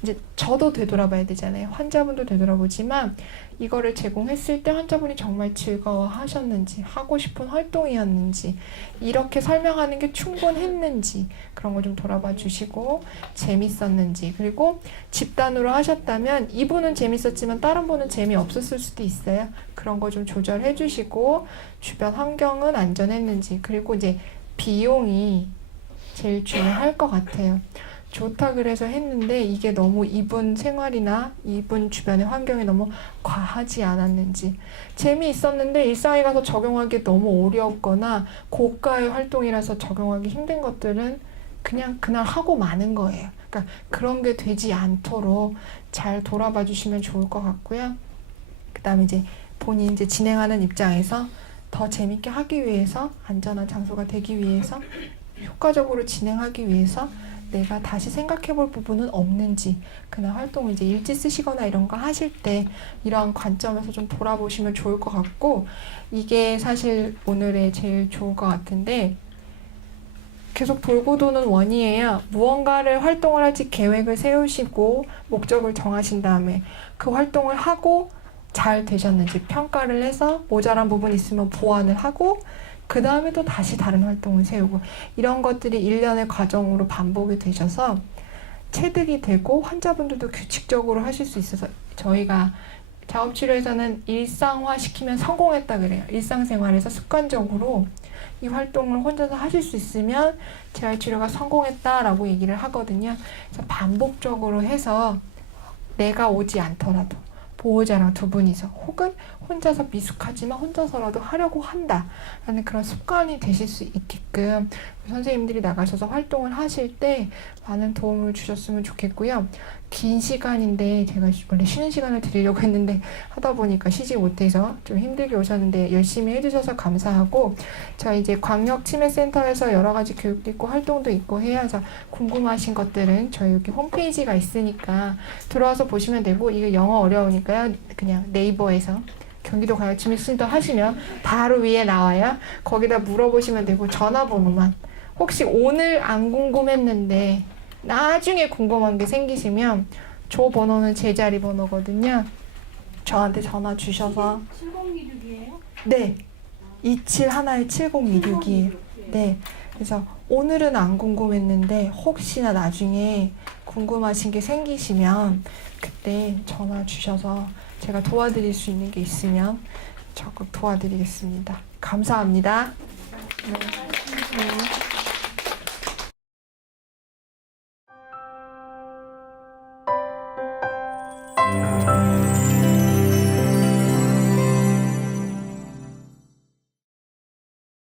이제 저도 되돌아봐야 되잖아요. 환자분도 되돌아보지만 이거를 제공했을 때 환자분이 정말 즐거워하셨는지, 하고 싶은 활동이었는지, 이렇게 설명하는 게 충분했는지 그런 거 좀 돌아봐 주시고, 재밌었는지, 그리고 집단으로 하셨다면 이분은 재밌었지만 다른 분은 재미없었을 수도 있어요. 그런 거 좀 조절해 주시고, 주변 환경은 안전했는지, 그리고 이제 비용이 제일 중요할 것 같아요. 좋다 그래서 했는데 이게 너무 이분 생활이나 이분 주변의 환경이 너무 과하지 않았는지, 재미있었는데 일상에 가서 적용하기 너무 어려웠거나 고가의 활동이라서 적용하기 힘든 것들은 그냥 그날 하고 마는 거예요. 그러니까 그런 게 되지 않도록 잘 돌아봐 주시면 좋을 것 같고요. 그 다음에 이제 본인 이제 진행하는 입장에서 더 재밌게 하기 위해서, 안전한 장소가 되기 위해서, 효과적으로 진행하기 위해서 내가 다시 생각해 볼 부분은 없는지, 그날 활동을 이제 일지 쓰시거나 이런 거 하실 때 이러한 관점에서 좀 돌아보시면 좋을 것 같고, 이게 사실 오늘의 제일 좋을 것 같은데, 계속 돌고 도는 원이에요. 무언가를 활동을 할지 계획을 세우시고 목적을 정하신 다음에 그 활동을 하고 잘 되셨는지 평가를 해서 모자란 부분이 있으면 보완을 하고, 그 다음에 또 다시 다른 활동을 세우고, 이런 것들이 일련의 과정으로 반복이 되셔서 체득이 되고 환자분들도 규칙적으로 하실 수 있어서, 저희가 작업치료에서는 일상화 시키면 성공했다 그래요. 일상생활에서 습관적으로 이 활동을 혼자서 하실 수 있으면 재활치료가 성공했다라고 얘기를 하거든요. 그래서 반복적으로 해서 내가 오지 않더라도 보호자랑 두 분이서, 혹은 혼자서 미숙하지만 혼자서라도 하려고 한다라는 그런 습관이 되실 수 있게끔 선생님들이 나가셔서 활동을 하실 때 많은 도움을 주셨으면 좋겠고요. 긴 시간인데 제가 원래 쉬는 시간을 드리려고 했는데 하다 보니까 쉬지 못해서 좀 힘들게 오셨는데 열심히 해주셔서 감사하고, 저희 이제 광역치매센터에서 여러 가지 교육도 있고 활동도 있고 해서 궁금하신 것들은 저희 여기 홈페이지가 있으니까 들어와서 보시면 되고, 이게 영어 어려우니까요 그냥 네이버에서 경기도 광역치매센터 하시면 바로 위에 나와요. 거기다 물어보시면 되고, 전화번호만 혹시 오늘 안 궁금했는데 나중에 궁금한 게 생기시면 저 번호는 제 자리 번호거든요. 저한테 전화 주셔서. 7026이에요? 네, 271-7026이에요. 네, 그래서 오늘은 안 궁금했는데 혹시나 나중에 궁금하신 게 생기시면 그때 전화 주셔서 제가 도와드릴 수 있는 게 있으면 적극 도와드리겠습니다. 감사합니다. 네. 네.